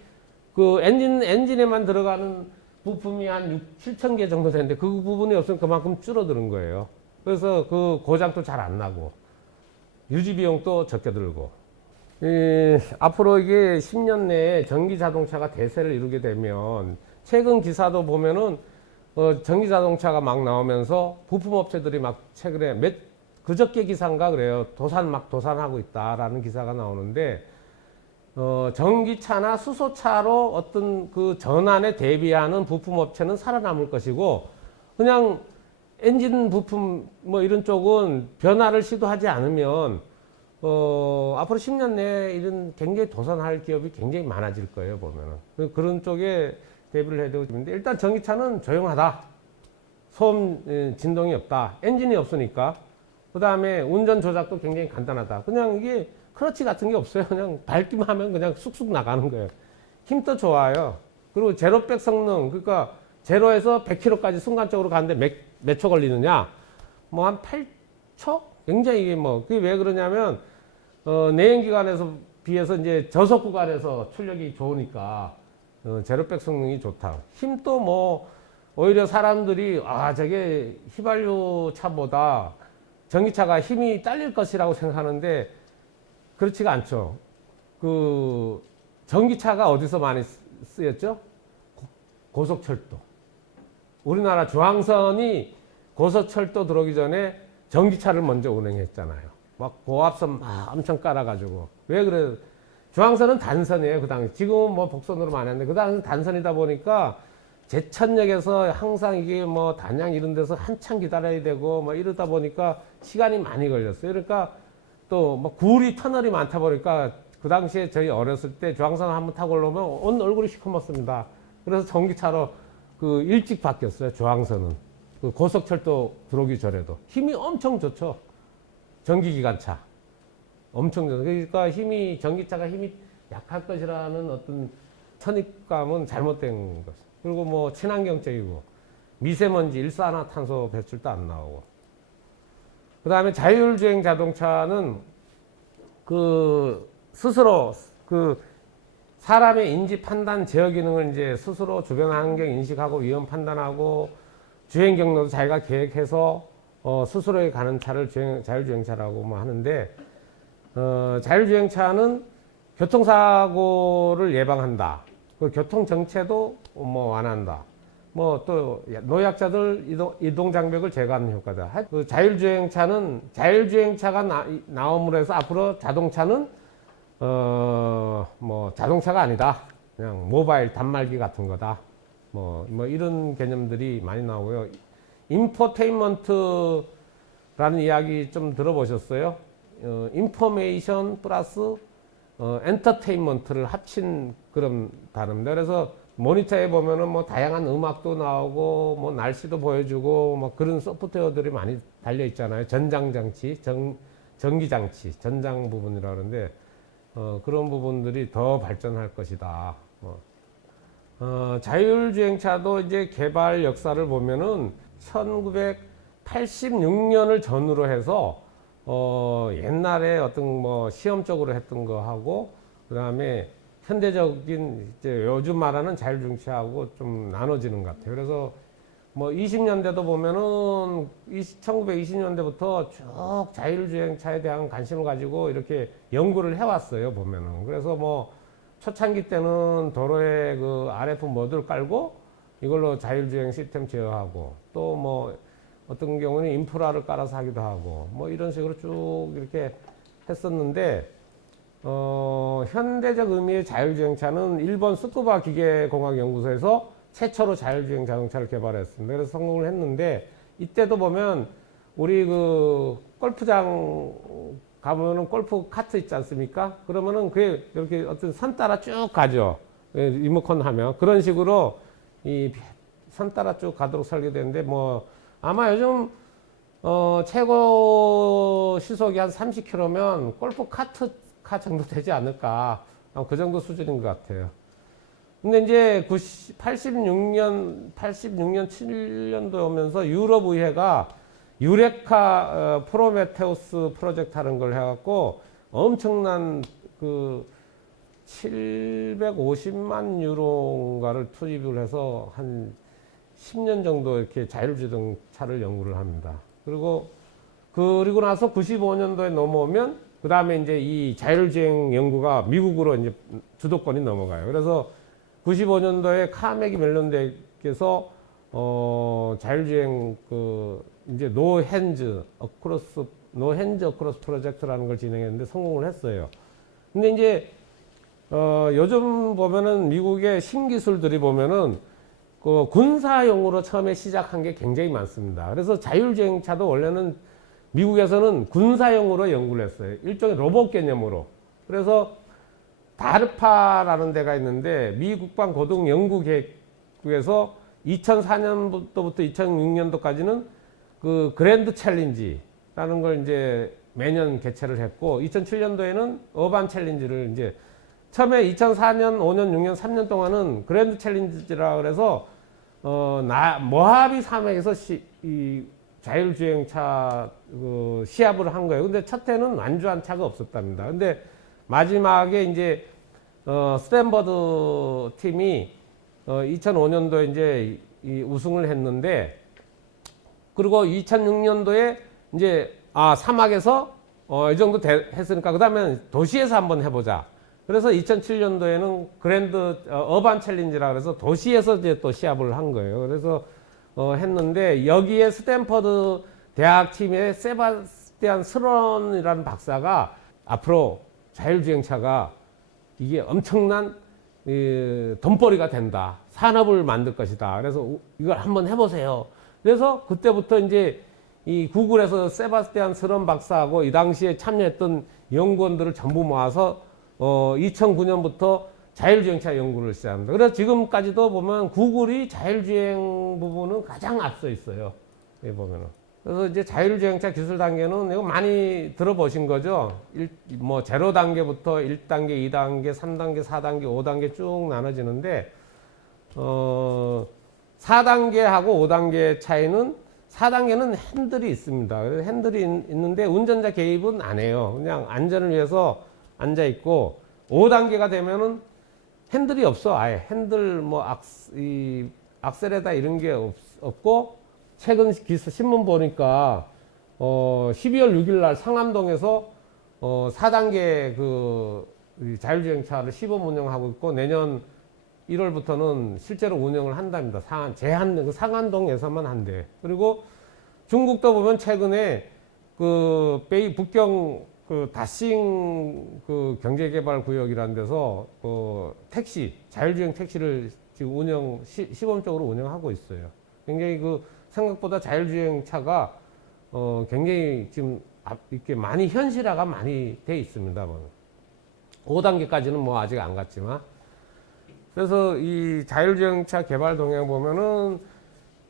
그 엔진에만 들어가는 부품이 한 6,000~7,000개 정도 되는데 그 부분이 없으면 그만큼 줄어드는 거예요. 그래서 그 고장도 잘 안 나고 유지 비용도 적게 들고 앞으로 이게 10년 내에 전기 자동차가 대세를 이루게 되면 최근 기사도 보면은 전기 자동차가 막 나오면서 부품 업체들이 막 최근에 그저께 기사인가 그래요. 도산하고 있다라는 기사가 나오는데 전기차나 수소차로 어떤 그 전환에 대비하는 부품 업체는 살아남을 것이고 그냥 엔진 부품 뭐 이런 쪽은 변화를 시도하지 않으면 앞으로 10년 내에 이런 굉장히 도산할 기업이 굉장히 많아질 거예요, 보면은. 그런 쪽에 대비를 해야 되고 있는데 일단 전기차는 조용하다. 소음 진동이 없다. 엔진이 없으니까. 그 다음에 운전 조작도 굉장히 간단하다. 그냥 이게 크러치 같은 게 없어요. 그냥 밟기만 하면 그냥 쑥쑥 나가는 거예요. 힘도 좋아요. 그리고 제로백 성능, 그러니까 제로에서 100km까지 순간적으로 가는데 몇 초 걸리느냐? 뭐 한 8초? 굉장히 이게 뭐, 그게 왜 그러냐면, 내연기관에서 비해서 이제 저속 구간에서 출력이 좋으니까, 제로백 성능이 좋다. 힘도 뭐, 오히려 사람들이, 저게 휘발유 차보다 전기차가 힘이 딸릴 것이라고 생각하는데, 그렇지가 않죠. 전기차가 어디서 많이 쓰였죠? 고속철도. 우리나라 중앙선이 고속철도 들어오기 전에 전기차를 먼저 운행했잖아요. 막 고압선 막 엄청 깔아가지고. 왜 그래? 중앙선은 단선이에요, 그 당시. 지금은 뭐 복선으로 많이 하는데, 그 당시 단선이다 보니까 제천역에서 항상 이게 뭐 단양 이런 데서 한참 기다려야 되고 뭐 이러다 보니까 시간이 많이 걸렸어요. 그러니까 또 뭐 구리 터널이 많다 보니까 그 당시에 저희 어렸을 때 중앙선 한번 타고 올라오면 온 얼굴이 시커멓습니다. 그래서 전기차로 그 일찍 바뀌었어요, 중앙선은. 그 고속철도 들어오기 전에도. 힘이 엄청 좋죠. 전기기관차. 엄청 좋죠. 그러니까 전기차가 힘이 약할 것이라는 어떤 선입감은 잘못된 것. 그리고 뭐 친환경적이고, 미세먼지, 일산화탄소 배출도 안 나오고. 그 다음에 자율주행 자동차는 그 스스로 그 사람의 인지 판단 제어 기능을 이제 스스로 주변 환경 인식하고 위험 판단하고 주행 경로도 자기가 계획해서 스스로 가는 차를 자율주행차라고 뭐 하는데, 자율주행차는 교통사고를 예방한다. 그 교통정체도 뭐 완화한다. 뭐 또 노약자들 이동 장벽을 제거하는 효과다. 그 자율주행차가 나옴으로 해서 앞으로 자동차는 뭐 자동차가 아니다. 그냥 모바일 단말기 같은 거다. 뭐 이런 개념들이 많이 나오고요. 인포테인먼트라는 이야기 좀 들어보셨어요? 인포메이션 플러스 엔터테인먼트를 합친 그런 단어입니다. 그래서 모니터에 보면은 뭐 다양한 음악도 나오고 뭐 날씨도 보여주고 뭐 그런 소프트웨어들이 많이 달려 있잖아요. 전장장치, 전기장치, 전장 부분이라 그러는데 그런 부분들이 더 발전할 것이다. 자율주행차도 이제 개발 역사를 보면은 1986년을 전후로 해서 옛날에 어떤 뭐 시험적으로 했던 거 하고 그 다음에 현대적인 이제 요즘 말하는 자율주행차하고 좀 나눠지는 것 같아요. 그래서 뭐 20년대도 보면은 1920년대부터 쭉 자율주행차에 대한 관심을 가지고 이렇게 연구를 해왔어요, 보면은. 그래서 뭐 초창기 때는 도로에 그 RF 모듈 깔고 이걸로 자율주행 시스템 제어하고 또 뭐 어떤 경우는 인프라를 깔아서 하기도 하고 뭐 이런 식으로 쭉 이렇게 했었는데, 현대적 의미의 자율주행차는 일본 스쿠바 기계공학연구소에서 최초로 자율주행 자동차를 개발했습니다. 그래서 성공을 했는데, 이때도 보면 우리 그 골프장 가보면은 골프 카트 있지 않습니까? 그러면은 그게 이렇게 어떤 선 따라 쭉 가죠. 리모컨 하면. 그런 식으로 이 선 따라 쭉 가도록 설계되는데, 뭐 아마 요즘 최고 시속이 한 30km면 골프 카트카 정도 되지 않을까. 그 정도 수준인 것 같아요. 근데 이제 86년, 7년도 오면서 유럽 의회가 유레카 프로메테우스 프로젝트라는 걸 해갖고 엄청난 그 750만 유로인가를 투입을 해서 한 10년 정도 이렇게 자율주행차를 연구를 합니다. 그리고 나서 95년도에 넘어오면 그 다음에 이제 이 자율주행 연구가 미국으로 이제 주도권이 넘어가요. 그래서 95년도에 카네기 멜론대에서 자율주행 이제 노 핸즈 어크로스 프로젝트라는 걸 진행했는데 성공을 했어요. 근데 이제 요즘 보면은 미국의 신기술들이 보면은 그 군사용으로 처음에 시작한 게 굉장히 많습니다. 그래서 자율주행차도 원래는 미국에서는 군사용으로 연구를 했어요. 일종의 로봇 개념으로. 그래서 다르파라는 데가 있는데 미 국방고등연구계획국에서 2004년부터 2006년도까지는 그 그랜드 챌린지라는 걸 이제 매년 개최를 했고, 2007년도에는 어반 챌린지를 이제 처음에 2004년, 5년, 6년, 3년 동안은 그랜드 챌린지라 그래서 모하비 산맥에서 이 자율주행차 시합을 한 거예요. 근데 첫 해는 완주한 차가 없었답니다. 근데 마지막에 이제 스탠버드 팀이 2005년도에 이제 이 우승을 했는데, 그리고 2006년도에 이제 사막에서 이 정도 했으니까 그 다음에 도시에서 한번 해보자. 그래서 2007년도에는 그랜드 어반 챌린지라 그래서 도시에서 이제 또 시합을 한 거예요. 그래서 했는데 여기에 스탠퍼드 대학 팀의 세바스티안 스런이라는 박사가 앞으로 자율주행차가 이게 엄청난 돈벌이가 된다. 산업을 만들 것이다. 그래서 이걸 한번 해보세요. 그래서 그때부터 이제 이 구글에서 세바스티안 스런 박사하고 이 당시에 참여했던 연구원들을 전부 모아서 2009년부터 자율주행차 연구를 시작합니다. 그래서 지금까지도 보면 구글이 자율주행 부분은 가장 앞서 있어요. 여기 보면은. 그래서 이제 자율주행차 기술 단계는 이거 많이 들어보신 거죠. 뭐 0단계부터 1단계, 2단계, 3단계, 4단계, 5단계 쭉 나눠지는데 4단계하고 5단계 차이는 4단계는 핸들이 있습니다. 그래서 핸들이 있는데 운전자 개입은 안 해요. 그냥 안전을 위해서 앉아 있고 5단계가 되면은 핸들이 없어. 아예 핸들 뭐 악셀에다 이런 게 없고 최근 신문 보니까 12월 6일 날 상암동에서 4단계 그 자율주행차를 시범 운영하고 있고 내년 1월부터는 실제로 운영을 한답니다. 그 상암동에서만 한대. 그리고 중국도 보면 최근에 그 북경 그 다싱 그 경제개발 구역이라는 데서 택시 자율주행 택시를 지금 시범적으로 운영하고 있어요. 굉장히 그 생각보다 자율주행 차가 굉장히 지금 이렇게 많이 현실화가 많이 돼 있습니다. 5단계까지는 뭐 아직 안 갔지만. 그래서 이 자율주행차 개발 동향 보면은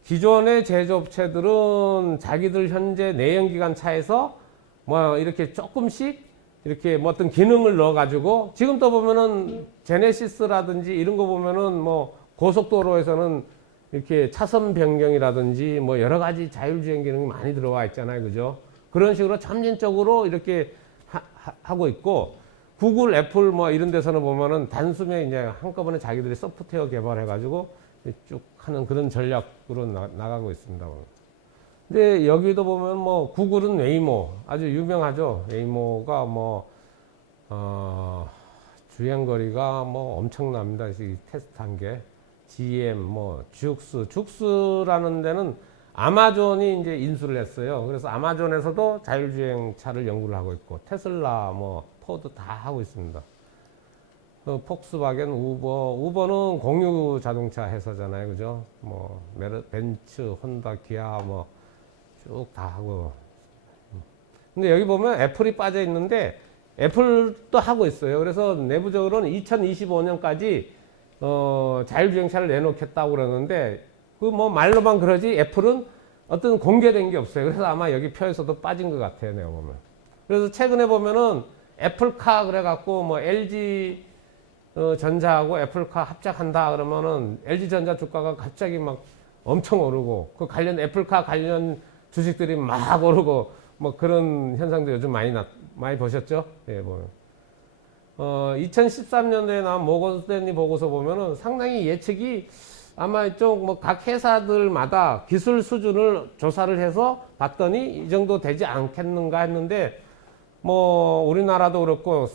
기존의 제조업체들은 자기들 현재 내연기관 차에서 뭐 이렇게 조금씩 이렇게 뭐 어떤 기능을 넣어가지고 지금 또 보면은 제네시스라든지 이런 거 보면은 뭐 고속도로에서는 이렇게 차선 변경이라든지 뭐 여러 가지 자율주행 기능이 많이 들어와 있잖아요. 그죠? 그런 식으로 점진적으로 이렇게 하고 있고 구글, 애플 뭐 이런 데서는 보면은 단숨에 이제 한꺼번에 자기들이 소프트웨어 개발해가지고 쭉 하는 그런 전략으로 나가고 있습니다. 근데 여기도 보면 뭐 구글은 웨이모 아주 유명하죠. 웨이모가 뭐 주행거리가 뭐 엄청납니다. 이 테스트한 게 GM 뭐 죽스라는 데는 아마존이 이제 인수를 했어요. 그래서 아마존에서도 자율주행 차를 연구를 하고 있고 테슬라 뭐 포드 다 하고 있습니다. 폭스바겐, 우버는 공유 자동차 회사잖아요. 그죠? 뭐 벤츠, 혼다, 기아 뭐 쭉 다 하고. 근데 여기 보면 애플이 빠져 있는데 애플도 하고 있어요. 그래서 내부적으로는 2025년까지 자율주행차를 내놓겠다고 그러는데 그 뭐 말로만 그러지 애플은 어떤 공개된 게 없어요. 그래서 아마 여기 표에서도 빠진 것 같아요. 내가 보면. 그래서 최근에 보면은 애플카 그래갖고 뭐 LG 전자하고 애플카 합작한다 그러면은 LG전자 주가가 갑자기 막 엄청 오르고 그 관련 애플카 관련 주식들이 막 오르고 뭐 그런 현상도 요즘 많이 보셨죠? 예, 보면. 2013년도에 나온 모건 스탠리 보고서 보면은 상당히 예측이 아마 이쪽 뭐 각 회사들마다 기술 수준을 조사를 해서 봤더니 이 정도 되지 않겠는가 했는데 뭐 우리나라도 그렇고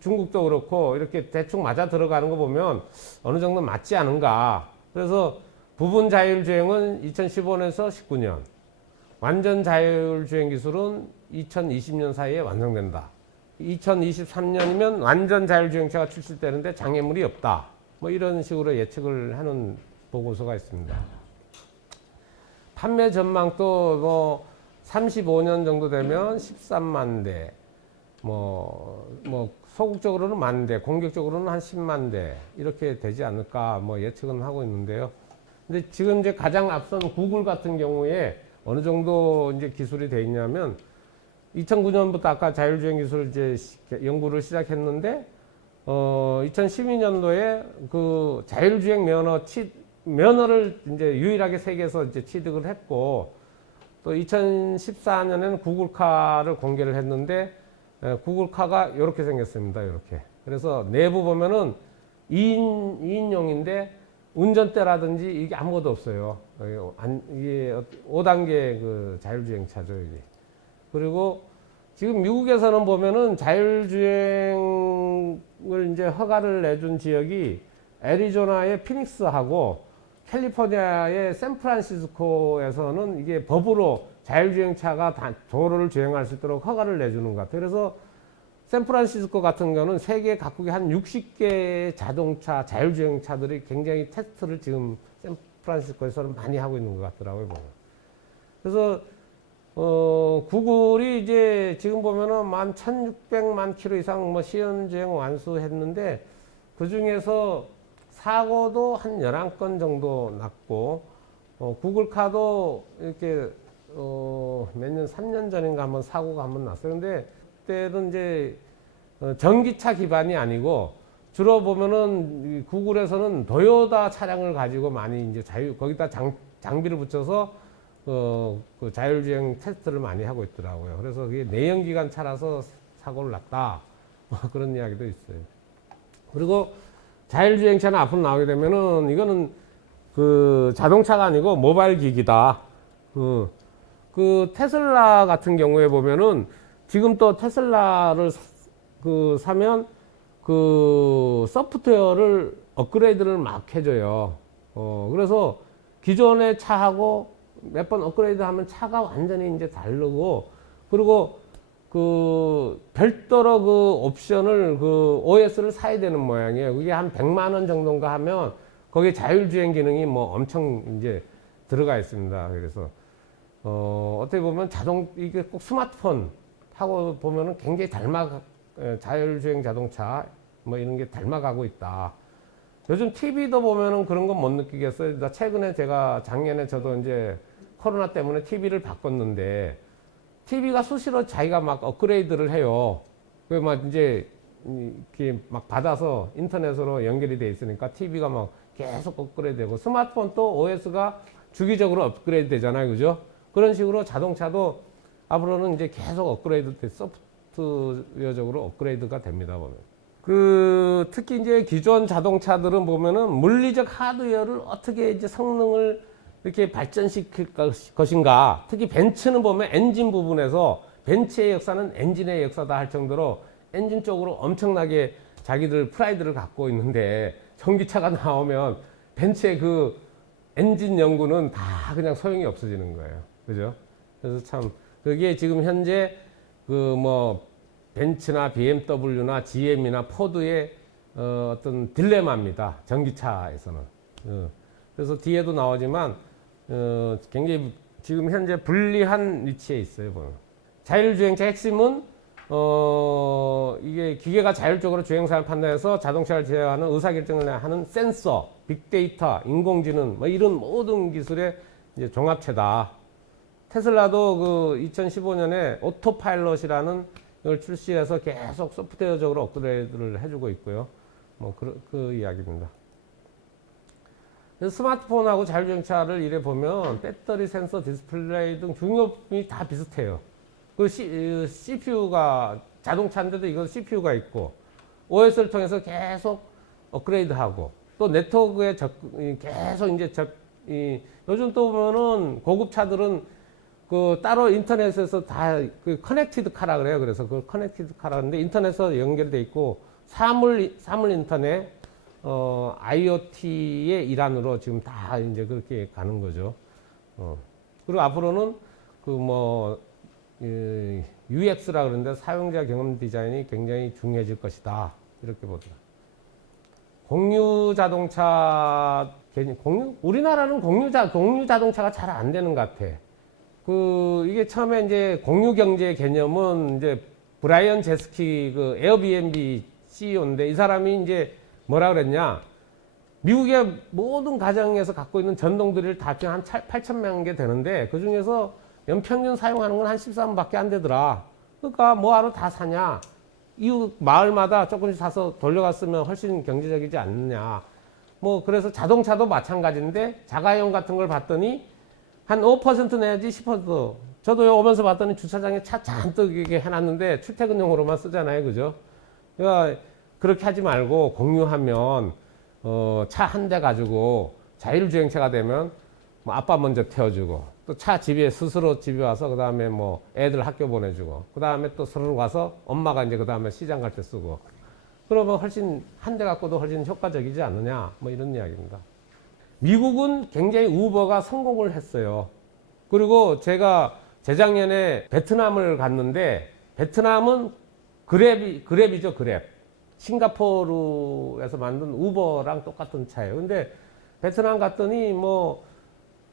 중국도 그렇고 이렇게 대충 맞아 들어가는 거 보면 어느 정도 맞지 않은가. 그래서 부분 자율주행은 2015년에서 19년, 완전 자율주행 기술은 2020년 사이에 완성된다. 2023년이면 완전 자율주행차가 출시되는데 장애물이 없다. 뭐 이런 식으로 예측을 하는 보고서가 있습니다. 판매 전망도 뭐 35년 정도 되면 13만 대, 뭐 소극적으로는 1만 대, 공격적으로는 한 10만 대 이렇게 되지 않을까 뭐 예측은 하고 있는데요. 근데 지금 이제 가장 앞선 구글 같은 경우에 어느 정도 이제 기술이 돼 있냐면 2009년부터 아까 자율주행 기술 이제 연구를 시작했는데 2012년도에 그 자율주행 면허를 이제 유일하게 세계에서 이제 취득을 했고 또 2014년에는 구글카를 공개를 했는데 구글카가 이렇게 생겼습니다. 이렇게. 그래서 내부 보면은 2인용인데 운전대라든지 이게 아무것도 없어요. 이게 5단계 그 자율주행차죠. 이게. 그리고 지금 미국에서는 보면은 자율주행을 이제 허가를 내준 지역이 애리조나의 피닉스하고 캘리포니아의 샌프란시스코에서는 이게 법으로 자율주행차가 도로를 주행할 수 있도록 허가를 내주는 것 같아요. 그래서 샌프란시스코 같은 경우는 세계 각국의 한 60개 자동차, 자율주행차들이 굉장히 테스트를 지금 샌프란시스코에서는 많이 하고 있는 것 같더라고요. 그래서 구글이 이제 지금 보면은 1,600만 킬로 이상 뭐 시연주행 완수했는데 그 중에서 사고도 한 11건 정도 났고, 구글카도 이렇게, 몇 년, 3년 전인가 한번 사고가 한번 났어요. 근데 그때는 이제, 전기차 기반이 아니고, 주로 보면은 구글에서는 도요타 차량을 가지고 많이 이제 거기다 장비를 붙여서, 그 자율주행 테스트를 많이 하고 있더라고요. 그래서 그게 내연기관 차라서 사고를 났다. 그런 이야기도 있어요. 그리고 자율주행차는 앞으로 나오게 되면은 이거는 그 자동차가 아니고 모바일 기기다. 그 테슬라 같은 경우에 보면은 지금 또 테슬라를 사면 그 소프트웨어를 업그레이드를 막 해줘요. 그래서 기존의 차하고 몇 번 업그레이드 하면 차가 완전히 이제 다르고, 그리고 그 별도로 그 옵션을 그 OS를 사야 되는 모양이에요. 그게 한 100만 원 정도인가 하면 거기에 자율주행 기능이 뭐 엄청 이제 들어가 있습니다. 그래서 어떻게 보면 이게 꼭 스마트폰 하고 보면은 굉장히 자율주행 자동차 뭐 이런 게 닮아가고 있다. 요즘 TV도 보면은 그런 건 못 느끼겠어요. 최근에 작년에 저도 이제 코로나 때문에 TV를 바꿨는데, TV가 수시로 자기가 막 업그레이드를 해요. 그 막 이제 이렇게 막 받아서 인터넷으로 연결이 돼 있으니까 TV가 막 계속 업그레이드 되고, 스마트폰도 OS가 주기적으로 업그레이드 되잖아요. 그죠? 그런 식으로 자동차도 앞으로는 이제 계속 소프트웨어적으로 업그레이드가 됩니다. 보면. 특히 이제 기존 자동차들은 보면은 물리적 하드웨어를 어떻게 이제 성능을 이렇게 발전시킬 것인가. 특히 벤츠는 보면 엔진 부분에서 벤츠의 역사는 엔진의 역사다 할 정도로 엔진 쪽으로 엄청나게 자기들 프라이드를 갖고 있는데, 전기차가 나오면 벤츠의 그 엔진 연구는 다 그냥 소용이 없어지는 거예요. 그죠? 그래서 참 그게 지금 현재 그 뭐 벤츠나 BMW나 GM이나 포드의 어떤 딜레마입니다. 전기차에서는. 그래서 뒤에도 나오지만 굉장히 지금 현재 불리한 위치에 있어요. 보면. 자율주행차 핵심은 이게 기계가 자율적으로 주행사를 판단해서 자동차를 제어하는 의사결정을 하는 센서, 빅데이터, 인공지능 뭐 이런 모든 기술의 이제 종합체다. 테슬라도 그 2015년에 오토파일럿이라는 걸 출시해서 계속 소프트웨어적으로 업그레이드를 해주고 있고요. 뭐 그 이야기입니다. 스마트폰하고 자율주행차를 이래 보면 배터리, 센서, 디스플레이 등 중요품이 다 비슷해요. 그 CPU가 자동차인데도 이거 CPU가 있고, OS를 통해서 계속 업그레이드하고, 또 네트워크에 계속 이제 요즘 또 보면은 고급 차들은 그 따로 인터넷에서 다 그 커넥티드 카라 그래요. 그래서 그 커넥티드 카라인데 인터넷에서 연결돼 있고, 사물 인터넷, IoT의 일환으로 지금 다 이제 그렇게 가는 거죠. 그리고 앞으로는 그 뭐 UX라 그러는데 사용자 경험 디자인이 굉장히 중요해질 것이다. 이렇게 보더라. 공유 자동차 우리나라는 공유 자동차가 잘 안 되는 것 같아. 이게 처음에 이제 공유 경제 개념은 이제 브라이언 제스키 그 에어비앤비 CEO인데, 이 사람이 이제 뭐라 그랬냐. 미국의 모든 가정에서 갖고 있는 전동드릴 다 합치면 한 8,000명 개 되는데, 그 중에서 연평균 사용하는 건 한 13밖에 안 되더라. 그러니까 뭐하러 다 사냐. 이웃 마을마다 조금씩 사서 돌려갔으면 훨씬 경제적이지 않느냐. 뭐 그래서 자동차도 마찬가지인데, 자가용 같은 걸 봤더니 한 5% 내지 10%. 저도 오면서 봤더니 주차장에 차 잔뜩 이렇게 해놨는데 출퇴근용으로만 쓰잖아요. 그죠? 그러니까 그렇게 하지 말고 공유하면 차 한 대 가지고 자율주행차가 되면 뭐 아빠 먼저 태워주고, 또 차 집에 스스로 집에 와서 그 다음에 뭐 애들 학교 보내주고 그 다음에 또 서로 가서 엄마가 이제 그 다음에 시장 갈 때 쓰고 그러면 훨씬 한 대 갖고도 훨씬 효과적이지 않느냐 뭐 이런 이야기입니다. 미국은 굉장히 우버가 성공을 했어요. 그리고 제가 재작년에 베트남을 갔는데 베트남은 그랩이죠, 그랩. 싱가포르에서 만든 우버랑 똑같은 차예요. 근데 베트남 갔더니 뭐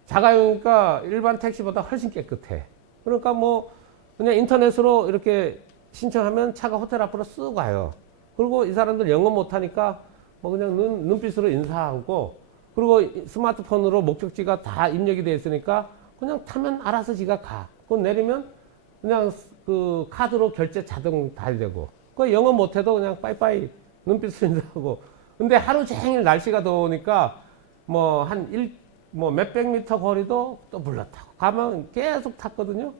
자가용이니까 일반 택시보다 훨씬 깨끗해. 그러니까 뭐 그냥 인터넷으로 이렇게 신청하면 차가 호텔 앞으로 쓱 와요. 그리고 이 사람들 영어 못하니까 뭐 그냥 눈빛으로 인사하고 그리고 스마트폰으로 목적지가 다 입력이 되어 있으니까 그냥 타면 알아서 지가 가. 그거 내리면 그냥 그 카드로 결제 자동 다 되고. 그 영어 못해도 그냥 빠이빠이 눈빛으로 인사하고. 근데 하루 종일 날씨가 더우니까 뭐 뭐 몇백 미터 거리도 또 물러타고. 가면 계속 탔거든요.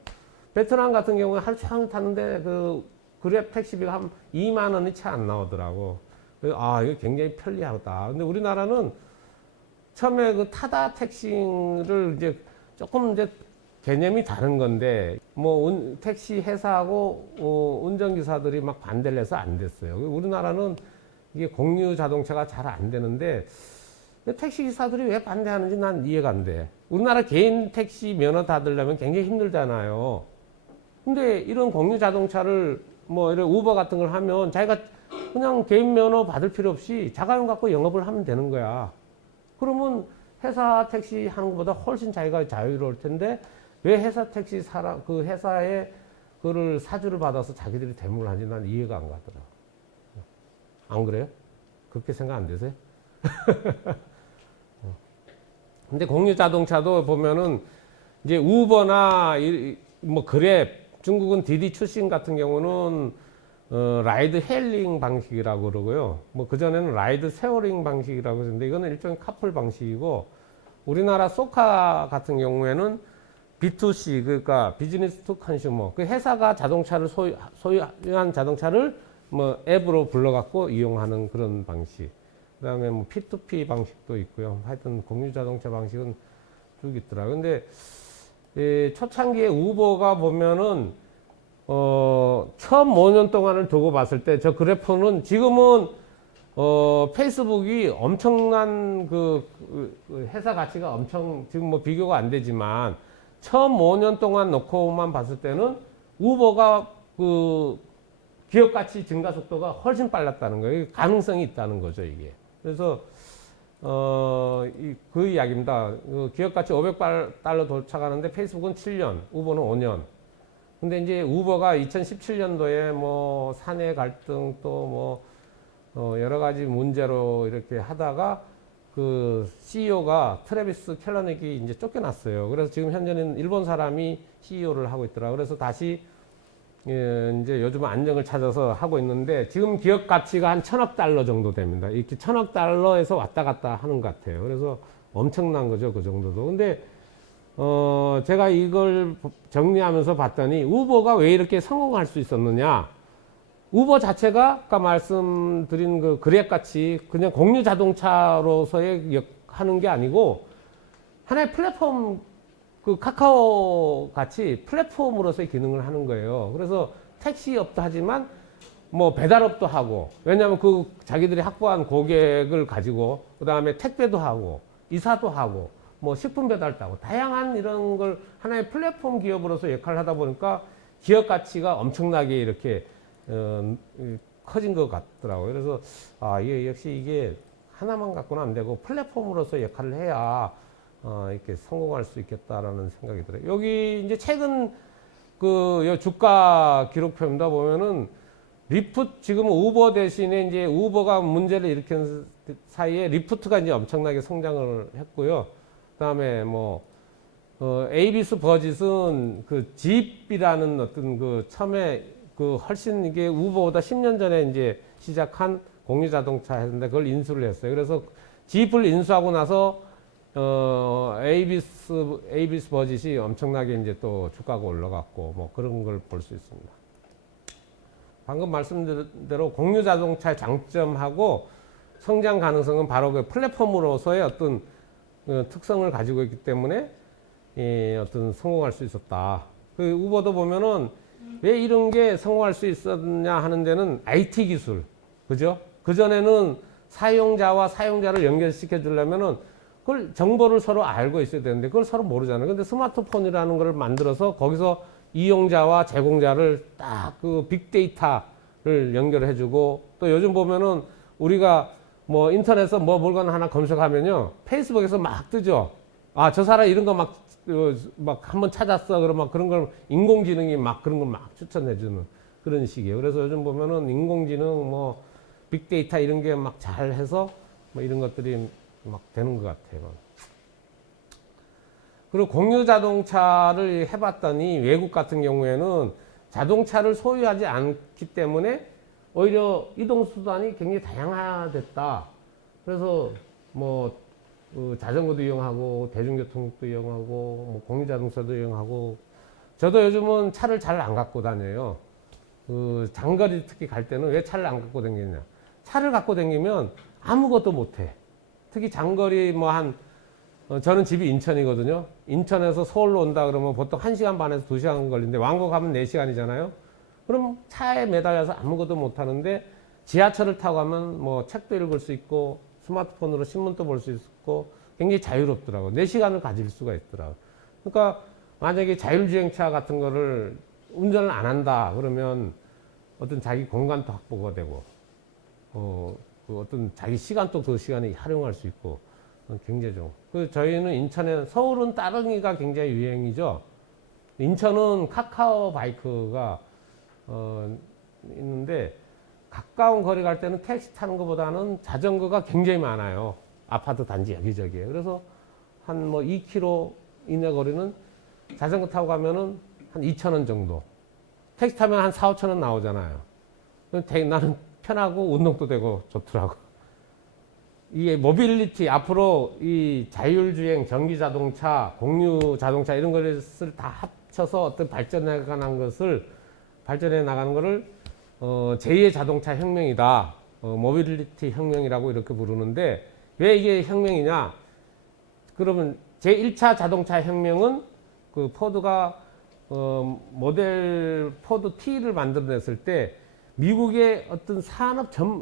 베트남 같은 경우에 하루 종일 탔는데 그 그랩 택시비가 한 2만 원이 채 안 나오더라고. 그래서 아, 이거 굉장히 편리하다. 근데 우리나라는 처음에 그 타다 택시를 이제 조금 이제 개념이 다른 건데 뭐 택시 회사하고 운전기사들이 막 반대를 해서 안 됐어요. 우리나라는 이게 공유 자동차가 잘 안 되는데 택시 기사들이 왜 반대하는지 난 이해가 안 돼. 우리나라 개인 택시 면허 받으려면 굉장히 힘들잖아요. 근데 이런 공유 자동차를 뭐 이런 우버 같은 걸 하면 자기가 그냥 개인 면허 받을 필요 없이 자가용 갖고 영업을 하면 되는 거야. 그러면 회사 택시 하는 것보다 훨씬 자기가 자유로울 텐데 왜 회사 택시 그 회사에 그를 사주를 받아서 자기들이 대물을 하는지 난 이해가 안 가더라. 안 그래요? 그렇게 생각 안 되세요? 근데 공유 자동차도 보면은 이제 우버나 뭐 그랩, 중국은 디디 출신 같은 경우는 라이드 헤일링 방식이라고 그러고요. 뭐 그전에는 라이드 세어링 방식이라고 했는데 이거는 일종의 카풀 방식이고 우리나라 소카 같은 경우에는 B2C, 그러니까 비즈니스 투 컨슈머. 그 회사가 자동차를 소유한 자동차를 뭐 앱으로 불러갖고 이용하는 그런 방식. 그 다음에 뭐 P2P 방식도 있고요. 하여튼 공유 자동차 방식은 쭉 있더라고요. 근데 초창기에 우버가 보면은 처음 5년 동안을 두고 봤을 때 저 그래프는 지금은 페이스북이 엄청난 그 회사 가치가 엄청 지금 뭐 비교가 안 되지만 처음 5년 동안 놓고만 봤을 때는 우버가 그 기업 가치 증가 속도가 훨씬 빨랐다는 거예요. 가능성이 있다는 거죠, 이게. 그래서 그 이야기입니다. 기업 가치 500달러 도착하는데 페이스북은 7년, 우버는 5년. 근데 이제 우버가 2017년도에 뭐 사내 갈등 또 뭐 여러 가지 문제로 이렇게 하다가 그 CEO가 트래비스 켈러닉이 이제 쫓겨났어요. 그래서 지금 현재는 일본 사람이 CEO를 하고 있더라고요. 그래서 다시 이제 요즘 안정을 찾아서 하고 있는데 지금 기업 가치가 한 1,000억 달러 정도 됩니다. 이렇게 1,000억 달러에서 왔다 갔다 하는 것 같아요. 그래서 엄청난 거죠, 그 정도도. 근데 제가 이걸 정리하면서 봤더니 우버가 왜 이렇게 성공할 수 있었느냐. 우버 자체가 아까 말씀드린 그 그랩 같이 그냥 공유 자동차로서의 하는 게 아니고 하나의 플랫폼, 그 카카오 같이 플랫폼으로서의 기능을 하는 거예요. 그래서 택시업도 하지만 뭐 배달업도 하고, 왜냐하면 그 자기들이 확보한 고객을 가지고 그 다음에 택배도 하고 이사도 하고 뭐 식품 배달도 하고 다양한 이런 걸 하나의 플랫폼 기업으로서 역할을 하다 보니까 기업 가치가 엄청나게 이렇게 커진 것 같더라고요. 그래서 이게 역시 이게 하나만 갖고는 안 되고 플랫폼으로서 역할을 해야 이렇게 성공할 수 있겠다라는 생각이 들어요. 여기 이제 최근 그 주가 기록표입니다. 보면은 지금 우버 대신에 이제 우버가 문제를 일으킨 사이에 리프트가 이제 엄청나게 성장을 했고요. 그 다음에 뭐 에이비스 버짓은 그 집이라는 어떤 그 처음에 그 훨씬 이게 우버보다 10년 전에 이제 시작한 공유 자동차 했는데 그걸 인수를 했어요. 그래서 집을 인수하고 나서 에이비스 버짓이 엄청나게 이제 또 주가가 올라갔고 뭐 그런 걸 볼 수 있습니다. 방금 말씀드린 대로 공유 자동차의 장점하고 성장 가능성은 바로 그 플랫폼으로서의 어떤 특성을 가지고 있기 때문에 어떤 성공할 수 있었다. 그 우버도 보면은 왜 이런 게 성공할 수 있었냐 하는 데는 IT 기술, 그죠? 그전에는 사용자와 사용자를 연결시켜 주려면은 그걸 정보를 서로 알고 있어야 되는데 그걸 서로 모르잖아요. 근데 스마트폰이라는 걸 만들어서 거기서 이용자와 제공자를 딱 그 빅데이터를 연결해 주고, 또 요즘 보면은 우리가 뭐 인터넷에서 뭐 물건 하나 검색하면요, 페이스북에서 막 뜨죠. 아, 저 사람 이런 거 막 한번 찾았어. 그러면 그런 걸 인공지능이 막 그런 걸 막 추천해 주는 그런 식이에요. 그래서 요즘 보면은 인공지능 뭐 빅데이터 이런 게 막 잘해서 뭐 이런 것들이 막 되는 것 같아요. 그리고 공유 자동차를 해봤더니 외국 같은 경우에는 자동차를 소유하지 않기 때문에 오히려 이동수단이 굉장히 다양화됐다. 그래서 뭐 자전거도 이용하고 대중교통도 이용하고 뭐 공유 자동차도 이용하고, 저도 요즘은 차를 잘 안 갖고 다녀요. 장거리 특히 갈 때는 왜 차를 안 갖고 다니냐. 차를 갖고 다니면 아무것도 못해. 특히 장거리 저는 집이 인천이거든요. 인천에서 서울로 온다 그러면 보통 1시간 반에서 2시간 걸리는데 왕복 가면 4시간이잖아요. 그럼 차에 매달려서 아무것도 못 하는데 지하철을 타고 가면 뭐 책도 읽을 수 있고 스마트폰으로 신문도 볼 수 있고 굉장히 자유롭더라고요. 4시간을 가질 수가 있더라고요. 그러니까 만약에 자율주행차 같은 거를 운전을 안 한다 그러면 어떤 자기 공간도 확보가 되고 그 어떤 자기 시간도 그 시간에 활용할 수 있고 굉장히 좋은. 저희는 인천에, 서울은 따릉이가 굉장히 유행이죠. 인천은 카카오 바이크가 있는데 가까운 거리 갈 때는 택시 타는 것보다는 자전거가 굉장히 많아요. 아파트 단지 여기저기에. 그래서 한 뭐 2km 이내 거리는 자전거 타고 가면은 한 2,000원 정도. 택시 타면 한 4, 5,000원 나오잖아요. 나는 편하고 운동도 되고 좋더라고. 이게 모빌리티, 앞으로 이 자율주행, 전기자동차, 공유자동차 이런 것을 다 합쳐서 어떤 발전해 나가는 거를 제2의 자동차 혁명이다. 모빌리티 혁명이라고 이렇게 부르는데, 왜 이게 혁명이냐? 그러면 제1차 자동차 혁명은 그 포드가 모델 포드 T를 만들어냈을 때 미국의 어떤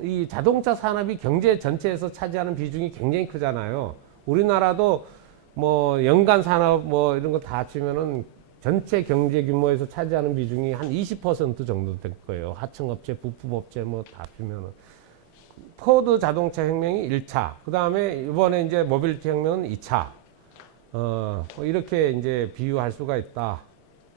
이 자동차 산업이 경제 전체에서 차지하는 비중이 굉장히 크잖아요. 우리나라도 뭐 연간 산업 뭐 이런 거 다 합치면은 전체 경제 규모에서 차지하는 비중이 한 20% 정도 될 거예요. 하청업체, 부품업체 뭐 다 합치면은. 포드 자동차 혁명이 1차. 그 다음에 이번에 이제 모빌리티 혁명은 2차. 이렇게 이제 비유할 수가 있다.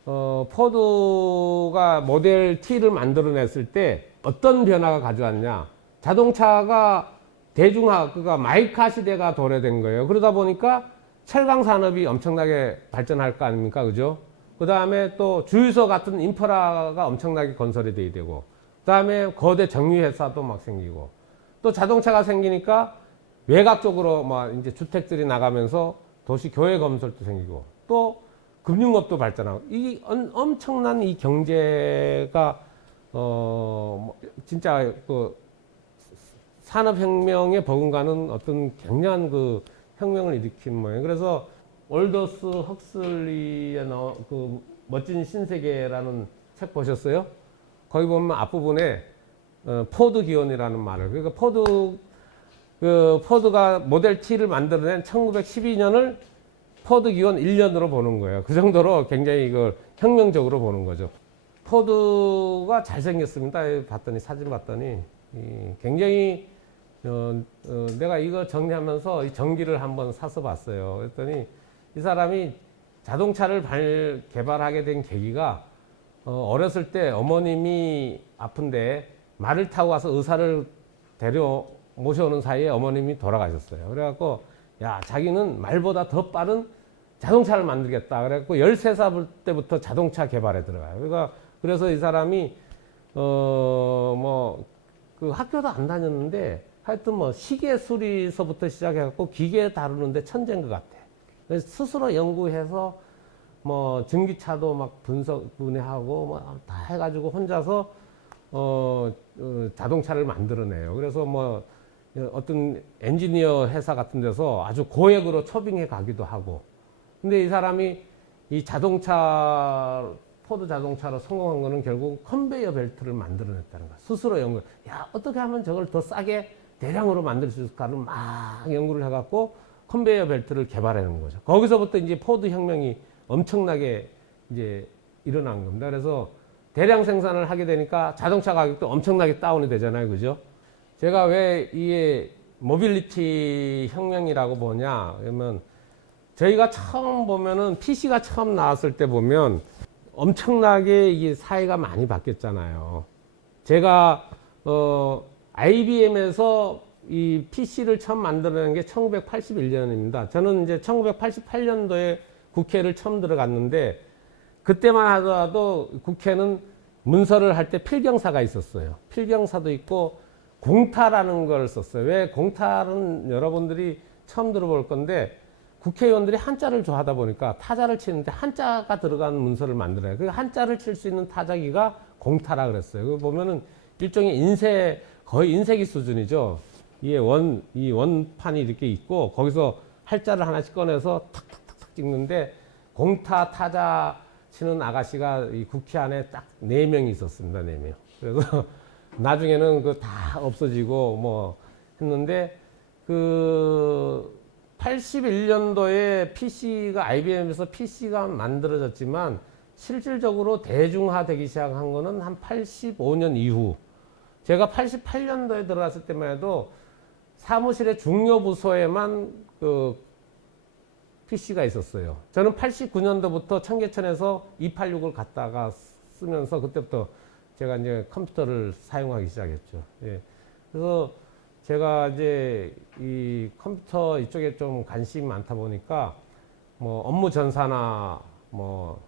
포드가 모델 T를 만들어냈을 때 어떤 변화가 가져왔냐. 자동차가 그러니까 마이카 시대가 도래된 거예요. 그러다 보니까 철강 산업이 엄청나게 발전할 거 아닙니까? 그죠? 그 다음에 또 주유소 같은 인프라가 엄청나게 건설이 돼야 되고, 그 다음에 거대 정유회사도 막 생기고, 또 자동차가 생기니까 외곽 쪽으로 막 이제 주택들이 나가면서 도시 교외 건설도 생기고, 또 금융업도 발전하고, 이 엄청난 이 경제가 진짜 그 산업혁명에 버금가는 어떤 굉장한 그 혁명을 일으킨 모양. 그래서 올더스 헉슬리의 그 멋진 신세계라는 책 보셨어요? 거기 보면 앞부분에 포드 기원이라는 말을, 그러니까 포드가 모델 T를 만들어낸 1912년을 포드 기원 1년으로 보는 거예요. 그 정도로 굉장히 이걸 혁명적으로 보는 거죠. 포드가 잘생겼습니다. 사진 봤더니 굉장히 내가 이거 정리하면서 이 전기를 한번 사서 봤어요. 그랬더니 이 사람이 자동차를 개발하게 된 계기가 어렸을 때 어머님이 아픈데 말을 타고 가서 의사를 모셔오는 사이에 어머님이 돌아가셨어요. 그래갖고 야, 자기는 말보다 더 빠른 자동차를 만들겠다. 그래갖고 13살 때부터 자동차 개발에 들어가요. 그래서 이 사람이 그 학교도 안 다녔는데 하여튼 뭐 시계 수리서부터 시작해갖고 기계 다루는데 천재인 것 같아. 그래서 스스로 연구해서 뭐 전기차도 막 분해하고 뭐 다 해가지고 혼자서 자동차를 만들어내요. 그래서 뭐 어떤 엔지니어 회사 같은 데서 아주 고액으로 초빙해 가기도 하고. 근데 이 사람이 이 포드 자동차로 성공한 거는 결국 컨베이어 벨트를 만들어냈다는 거야. 스스로 연구. 야, 어떻게 하면 저걸 더 싸게 대량으로 만들 수 있을까를 막 연구를 해갖고 컨베이어 벨트를 개발하는 거죠. 거기서부터 이제 포드 혁명이 엄청나게 이제 일어난 겁니다. 그래서 대량 생산을 하게 되니까 자동차 가격도 엄청나게 다운이 되잖아요. 그죠? 제가 왜 이게 모빌리티 혁명이라고 보냐. 그러면 저희가 처음 보면은 PC가 처음 나왔을 때 보면 엄청나게 이게 사회가 많이 바뀌었잖아요. 제가 IBM에서 이 PC를 처음 만들어낸 게 1981년입니다. 저는 이제 1988년도에 국회를 처음 들어갔는데 그때만 하더라도 국회는 문서를 할 때 필경사가 있었어요. 필경사도 있고 공타라는 걸 썼어요. 왜 공타는 여러분들이 처음 들어볼 건데 국회의원들이 한자를 좋아하다 보니까 타자를 치는데 한자가 들어간 문서를 만들어요. 그 한자를 칠 수 있는 타자기가 공타라 그랬어요. 그 보면은 일종의 거의 인쇄기 수준이죠. 이 원판이 이렇게 있고 거기서 할자를 하나씩 꺼내서 탁탁탁탁 찍는데 공타 타자 치는 아가씨가 이 국회 안에 딱 4명이 있었습니다. 4명. 그래서 나중에는 그 다 없어지고 뭐 했는데 그 81년도에 IBM에서 PC가 만들어졌지만 실질적으로 대중화되기 시작한 거는 한 85년 이후. 제가 88년도에 들어갔을 때만 해도 사무실의 중요 부서에만 그 PC가 있었어요. 저는 89년도부터 청계천에서 286을 갖다가 쓰면서 그때부터 제가 이제 컴퓨터를 사용하기 시작했죠. 예. 그래서 제가 이제 이 컴퓨터 이쪽에 좀 관심이 많다 보니까 뭐 업무 전산화, 뭐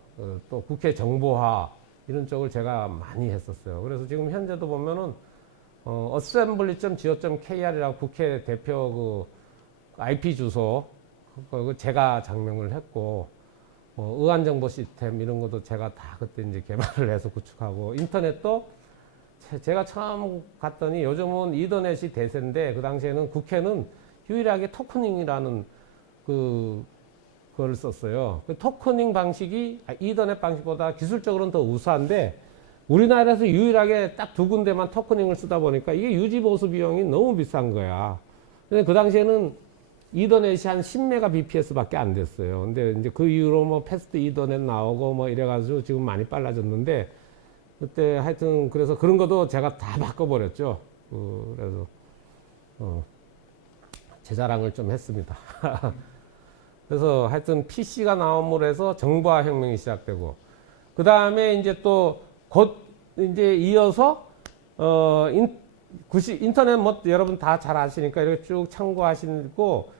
또 국회 정보화 이런 쪽을 제가 많이 했었어요. 그래서 지금 현재도 보면은 assembly.go.kr이라고 국회 대표 그 IP 주소 제가 장명을 했고 의안정보 시스템 이런 것도 제가 다 그때 이제 개발을 해서 구축하고 인터넷도 제가 처음 갔더니 요즘은 이더넷이 대세인데 그 당시에는 국회는 유일하게 토크닝이라는 그걸 썼어요. 그 토크닝 방식이 이더넷 방식보다 기술적으로는 더 우수한데 우리나라에서 유일하게 딱 2군데만 토크닝을 쓰다 보니까 이게 유지 보수 비용이 너무 비싼 거야. 근데 그 당시에는 이더넷이 한 10Mbps 밖에 안 됐어요. 근데 이제 그 이후로 뭐 패스트 이더넷 나오고 뭐 이래가지고 지금 많이 빨라졌는데 그때 하여튼 그래서 그런 것도 제가 다 바꿔버렸죠. 그래서 제 자랑을 좀 했습니다. 그래서 하여튼 PC가 나옴으로 해서 정보화 혁명이 시작되고 그 다음에 이제 또 곧 이제 이어서 인터넷 뭐 여러분 다 잘 아시니까 이렇게 쭉 참고하시고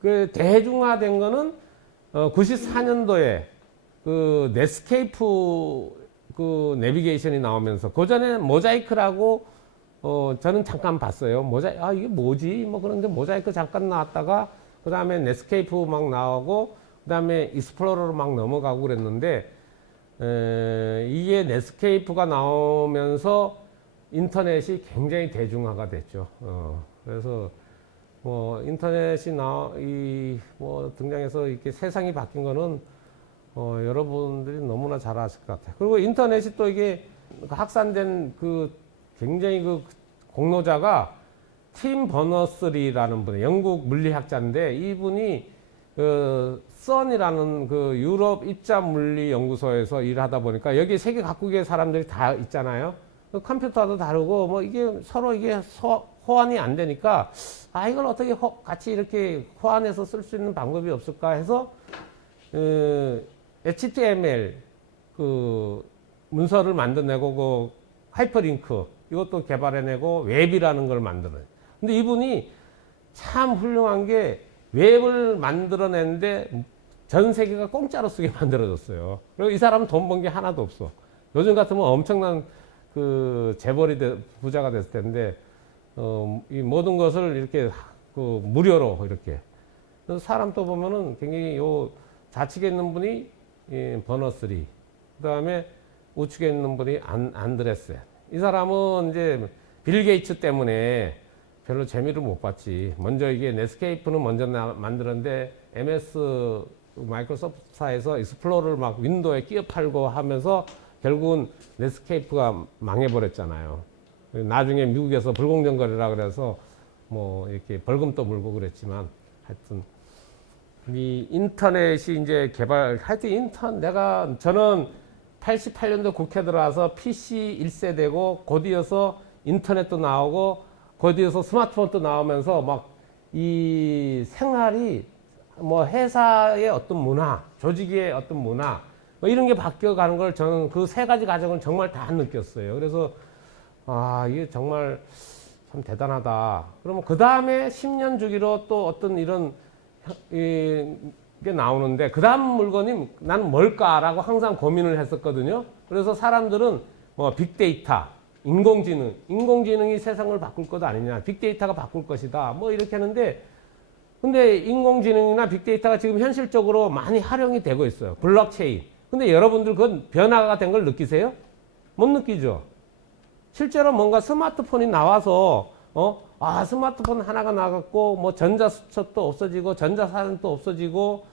그 대중화된 거는 94년도에 그 넷스케이프 그 내비게이션이 나오면서 그 전에 모자이크라고 저는 잠깐 봤어요. 이게 뭐지? 뭐 그런데 모자이크 잠깐 나왔다가 그 다음에 넷스케이프 막 나오고 그 다음에 익스플로러로 막 넘어가고 그랬는데 이게 넷스케이프가 나오면서 인터넷이 굉장히 대중화가 됐죠. 그래서 뭐 인터넷이 등장해서 이렇게 세상이 바뀐 거는 여러분들이 너무나 잘 아실 것 같아요. 그리고 인터넷이 또 이게 확산된 굉장히 공로자가 팀 버너스리라는 분이 영국 물리학자인데 이분이 선이라는 유럽 입자 물리 연구소에서 일하다 보니까 여기 세계 각국의 사람들이 다 있잖아요. 컴퓨터도 다르고 뭐 이게 서로 이게 호환이 안 되니까 이걸 어떻게 같이 이렇게 호환해서 쓸 수 있는 방법이 없을까 해서 HTML 문서를 만들어내고 하이퍼링크 이것도 개발해내고 웹이라는 걸 만들어요. 근데 이분이 참 훌륭한 게 웹을 만들어냈는데 전 세계가 공짜로 쓰게 만들어졌어요. 그리고 이 사람은 돈 번 게 하나도 없어. 요즘 같으면 엄청난 재벌이 부자가 됐을 텐데 이 모든 것을 이렇게 무료로 이렇게. 그래서 사람 또 보면은 굉장히 좌측에 있는 분이 버너스리, 그 다음에 우측에 있는 분이 안드레센. 이 사람은 이제 빌 게이츠 때문에 별로 재미를 못 봤지. 먼저 이게 넷스케이프는 먼저 만들었는데 MS 마이크로소프트사에서 익스플로러를 막 윈도우에 끼워 팔고 하면서 결국은 넷스케이프가 망해버렸잖아요. 나중에 미국에서 불공정거래라 그래서 뭐 이렇게 벌금도 물고 그랬지만 하여튼 이 인터넷이 이제 하여튼 저는 88년도 국회 들어와서 PC 1세대고 곧이어서 인터넷도 나오고 곧이어서 스마트폰도 나오면서 막 이 생활이 뭐 회사의 어떤 문화, 조직의 어떤 문화 뭐 이런 게 바뀌어가는 걸 저는 그 세 가지 과정을 정말 다 느꼈어요. 그래서 이게 정말 참 대단하다. 그러면 그 다음에 10년 주기로 또 어떤 이런 게 나오는데 그 다음 물건이 나는 뭘까라고 항상 고민을 했었거든요. 그래서 사람들은 뭐 빅데이터, 인공지능이 세상을 바꿀 것 아니냐, 빅데이터가 바꿀 것이다, 뭐 이렇게 하는데, 근데 인공지능이나 빅데이터가 지금 현실적으로 많이 활용이 되고 있어요. 블록체인. 근데 여러분들 그건 변화가 된 걸 느끼세요? 못 느끼죠? 실제로 뭔가 스마트폰이 나와서, 스마트폰 하나가 나갔고, 뭐 전자수첩도 없어지고, 전자사진도 없어지고,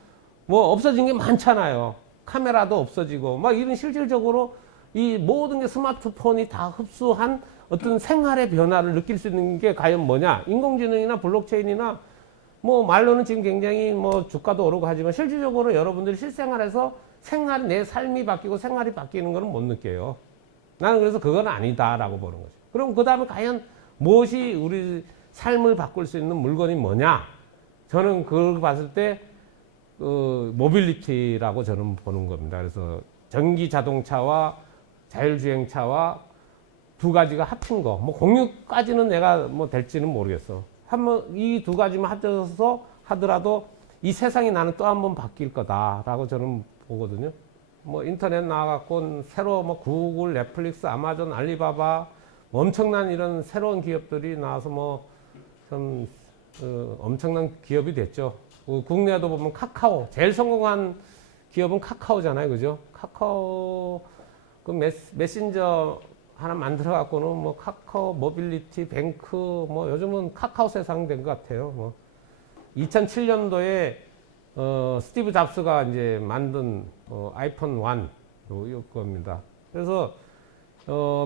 뭐 없어진 게 많잖아요. 카메라도 없어지고, 막 이런 실질적으로 이 모든 게 스마트폰이 다 흡수한 어떤 생활의 변화를 느낄 수 있는 게 과연 뭐냐? 인공지능이나 블록체인이나 뭐 말로는 지금 굉장히 뭐 주가도 오르고 하지만 실질적으로 여러분들이 실생활에서 내 삶이 바뀌고 생활이 바뀌는 거는 못 느껴요. 나는 그래서 그건 아니다라고 보는 거죠. 그럼 그 다음에 과연 무엇이 우리 삶을 바꿀 수 있는 물건이 뭐냐? 저는 그걸 봤을 때 모빌리티라고 저는 보는 겁니다. 그래서 전기 자동차와 자율주행차와 두 가지가 합친 거, 뭐 공유까지는 내가 뭐 될지는 모르겠어. 한번 이 두 가지만 합쳐서 하더라도 이 세상이 나는 또 한 번 바뀔 거다라고 저는 보거든요. 뭐 인터넷 나와갖고 새로 뭐 구글, 넷플릭스, 아마존, 알리바바 뭐 엄청난 이런 새로운 기업들이 나와서 뭐 좀 엄청난 기업이 됐죠. 국내에도 보면 카카오 제일 성공한 기업은 카카오잖아요, 그죠? 카카오 그 메신저 하나 만들어 갖고는 뭐 카카오 모빌리티 뱅크 뭐 요즘은 카카오 세상 된 것 같아요. 뭐 2007년도에 스티브 잡스가 이제 만든 아이폰 1 겁니다. 그래서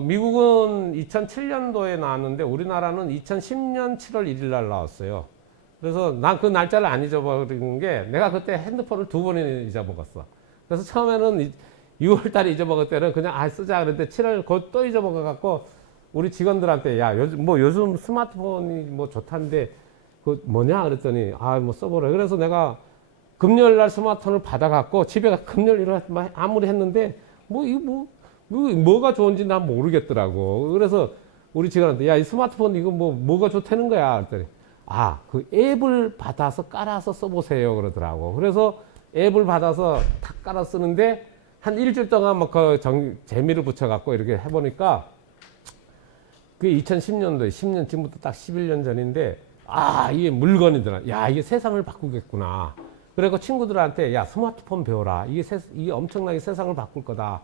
미국은 2007년도에 나왔는데 우리나라는 2010년 7월 1일 날 나왔어요. 그래서 난 그 날짜를 안 잊어버리는 게 내가 그때 핸드폰을 2번이나 잊어먹었어. 그래서 처음에는 6월 달에 잊어먹을 때는 그냥 쓰자 그랬는데 7월 곧 또 잊어먹어 갖고 우리 직원들한테 야 요즘 스마트폰이 뭐 좋다는데 그 뭐냐 그랬더니 뭐 써보래. 그래서 내가 금요일 날 스마트폰을 받아 갖고 집에 금요일 날 아무리 했는데 뭐가 좋은지 난 모르겠더라고. 그래서 우리 직원한테 야 이 스마트폰 이거 뭐가 좋다는 거야 그랬더니 그 앱을 받아서 깔아서 써보세요 그러더라고. 그래서 앱을 받아서 탁 깔아 쓰는데 한 일주일 동안 막 재미를 붙여갖고 이렇게 해보니까 그게 2010년도에 10년 지금부터 딱 11년 전인데 이게 물건이더라. 야 이게 세상을 바꾸겠구나. 그래서 친구들한테 야 스마트폰 배워라. 이게 엄청나게 세상을 바꿀 거다.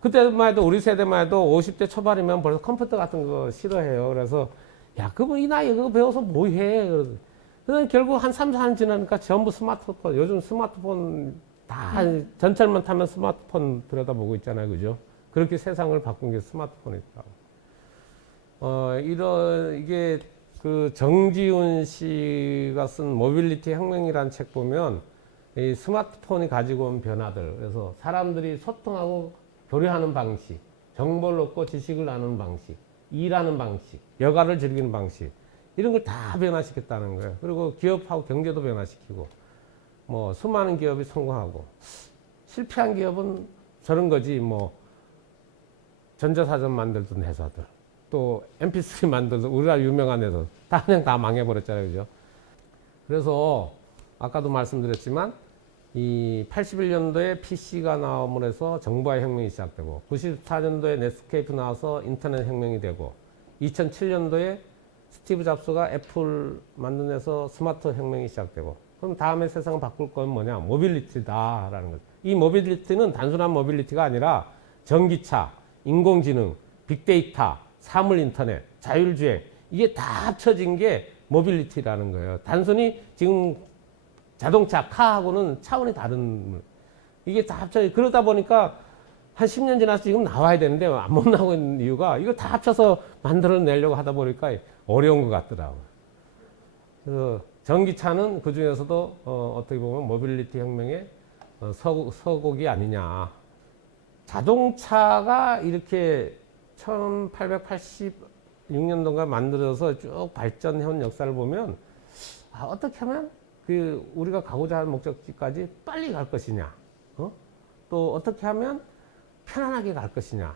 그때만 해도 우리 세대만 해도 50대 초반이면 벌써 컴퓨터 같은 거 싫어해요. 그래서 야 그거 이 나이에 그거 배워서 뭐 해? 그래서 결국 한 3, 4년 지나니까 전부 스마트폰. 요즘 스마트폰 다 전철만 타면 스마트폰 들여다보고 있잖아요, 그죠? 그렇게 세상을 바꾼 게 스마트폰이더라고. 이게 그 정지훈 씨가 쓴 모빌리티 혁명이라는 책 보면 이 스마트폰이 가지고 온 변화들, 그래서 사람들이 소통하고 교류하는 방식, 정보를 얻고 지식을 나누는 방식, 일하는 방식, 여가를 즐기는 방식, 이런 걸 다 변화시켰다는 거예요. 그리고 기업하고 경제도 변화시키고, 뭐 수많은 기업이 성공하고, 실패한 기업은 저런 거지, 뭐 전자사전 만들던 회사들, 또 mp3 만들던 우리나라 유명한 회사 다 그냥 다 망해버렸잖아요, 그죠? 그래서 아까도 말씀드렸지만 이 81년도에 PC가 나오면서 정보화 혁명이 시작되고, 94년도에 넷스케이프 나와서 인터넷 혁명이 되고, 2007년도에 스티브 잡스가 애플 만들면서 스마트 혁명이 시작되고, 그럼 다음에 세상을 바꿀 건 뭐냐? 모빌리티다라는 거죠. 이 모빌리티는 단순한 모빌리티가 아니라 전기차, 인공지능, 빅데이터, 사물 인터넷, 자율주행, 이게 다 합쳐진 게 모빌리티라는 거예요. 단순히 지금 자동차, 카하고는 차원이 다른, 이게 다 합쳐, 그러다 보니까 한 10년 지나서 지금 나와야 되는데 못 나오고 있는 이유가 이거 다 합쳐서 만들어내려고 하다 보니까 어려운 것 같더라고요. 그래서 전기차는 그 중에서도 어떻게 보면 모빌리티 혁명의 서곡이 아니냐. 자동차가 이렇게 1886년도가 만들어서 쭉 발전해온 역사를 보면 어떻게 하면 우리가 가고자 하는 목적지까지 빨리 갈 것이냐, 또 어떻게 하면 편안하게 갈 것이냐,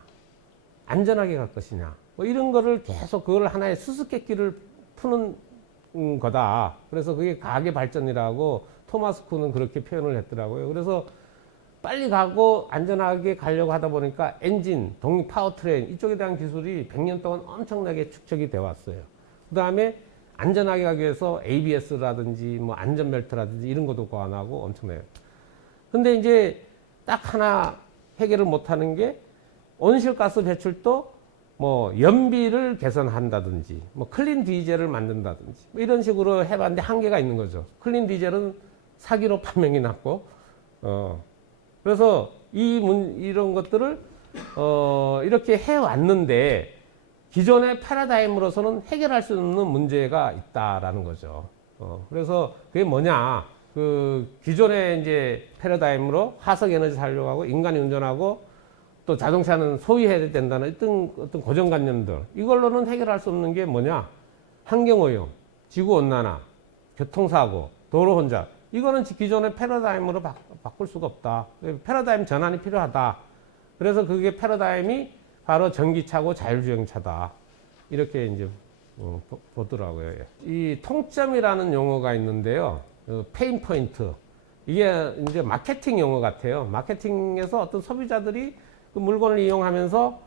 안전하게 갈 것이냐, 뭐 이런 거를 계속 그걸 하나의 수수께끼를 푸는 거다. 그래서 그게 가계 발전이라고 토마스 쿤은 그렇게 표현을 했더라고요. 그래서 빨리 가고 안전하게 가려고 하다 보니까 엔진, 동력, 파워트레인 이쪽에 대한 기술이 100년 동안 엄청나게 축적이 되어 왔어요. 그 다음에 안전하게 가기 위해서 ABS라든지 뭐 안전벨트라든지 이런 것도 고안하고 엄청나요. 근데 이제 딱 하나 해결을 못하는 게 온실가스 배출도 뭐 연비를 개선한다든지 뭐 클린 디젤을 만든다든지 뭐 이런 식으로 해봤는데 한계가 있는 거죠. 클린 디젤은 사기로 판명이 났고 그래서 이런 것들을 이렇게 해왔는데 기존의 패러다임으로서는 해결할 수 없는 문제가 있다라는 거죠. 그래서 그게 뭐냐? 기존의 이제 패러다임으로 화석 에너지 사용하고 인간이 운전하고 또 자동차는 소유해야 된다는 어떤 고정관념들. 이걸로는 해결할 수 없는 게 뭐냐? 환경오염, 지구온난화, 교통사고, 도로혼잡. 이거는 기존의 패러다임으로 바꿀 수가 없다. 패러다임 전환이 필요하다. 그래서 그게 패러다임이 바로 전기차고 자율주행차다. 이렇게 이제 보더라고요. 이 통점이라는 용어가 있는데요. 페인 포인트. 이게 이제 마케팅 용어 같아요. 마케팅에서 어떤 소비자들이 그 물건을 이용하면서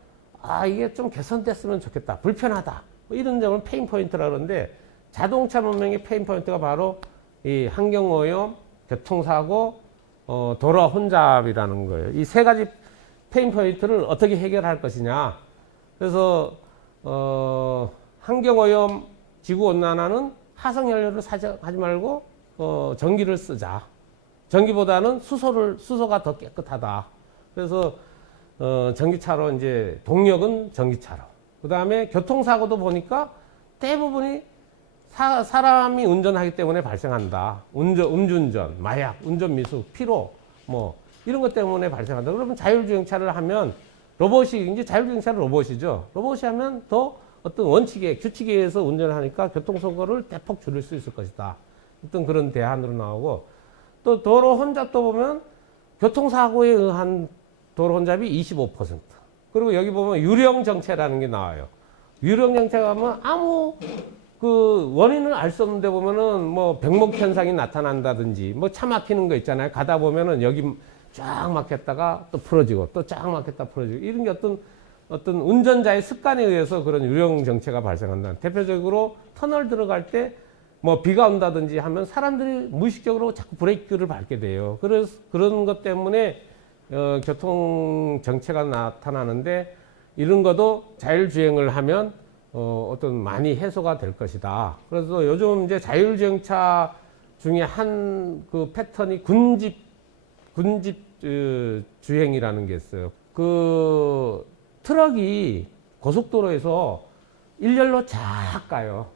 이게 좀 개선됐으면 좋겠다. 불편하다. 뭐 이런 점을 페인 포인트라고 그러는데 자동차 문명의 페인 포인트가 바로 이 환경오염, 교통사고, 도로 혼잡이라는 거예요. 이 세 가지 페인 포인트를 어떻게 해결할 것이냐. 그래서 환경오염, 지구온난화는 화석연료를 하지 말고 전기를 쓰자. 전기보다는 수소가 더 깨끗하다. 그래서 전기차로 이제 동력은 전기차로. 그 다음에 교통사고도 보니까 대부분이 사람이 운전하기 때문에 발생한다. 음주운전, 마약, 운전미숙, 피로, 뭐 이런 것 때문에 발생한다. 그러면 자율주행차를 하면 이제 자율주행차는 로봇이죠. 로봇이 하면 더 어떤 원칙에, 규칙에 의해서 운전을 하니까 교통사고를 대폭 줄일 수 있을 것이다. 어떤 그런 대안으로 나오고 또 도로 혼잡도 보면 교통사고에 의한 도로 혼잡이 25%. 그리고 여기 보면 유령 정체라는 게 나와요. 유령 정체가 하면 아무 원인을 알 수 없는데 보면은 뭐 병목 현상이 나타난다든지 뭐 차 막히는 거 있잖아요. 가다 보면은 여기 쫙 막혔다가 또 풀어지고 또 쫙 막혔다 풀어지고 이런 게 어떤 운전자의 습관에 의해서 그런 유령 정체가 발생한다. 대표적으로 터널 들어갈 때 뭐 비가 온다든지 하면 사람들이 무의식적으로 자꾸 브레이크를 밟게 돼요. 그래서 그런 것 때문에 교통 정체가 나타나는데 이런 것도 자율주행을 하면 어떤 많이 해소가 될 것이다. 그래서 요즘 이제 자율주행차 중에 한 그 패턴이 군집 주행이라는 게 있어요. 그 트럭이 고속도로에서 일렬로 쫙 가요.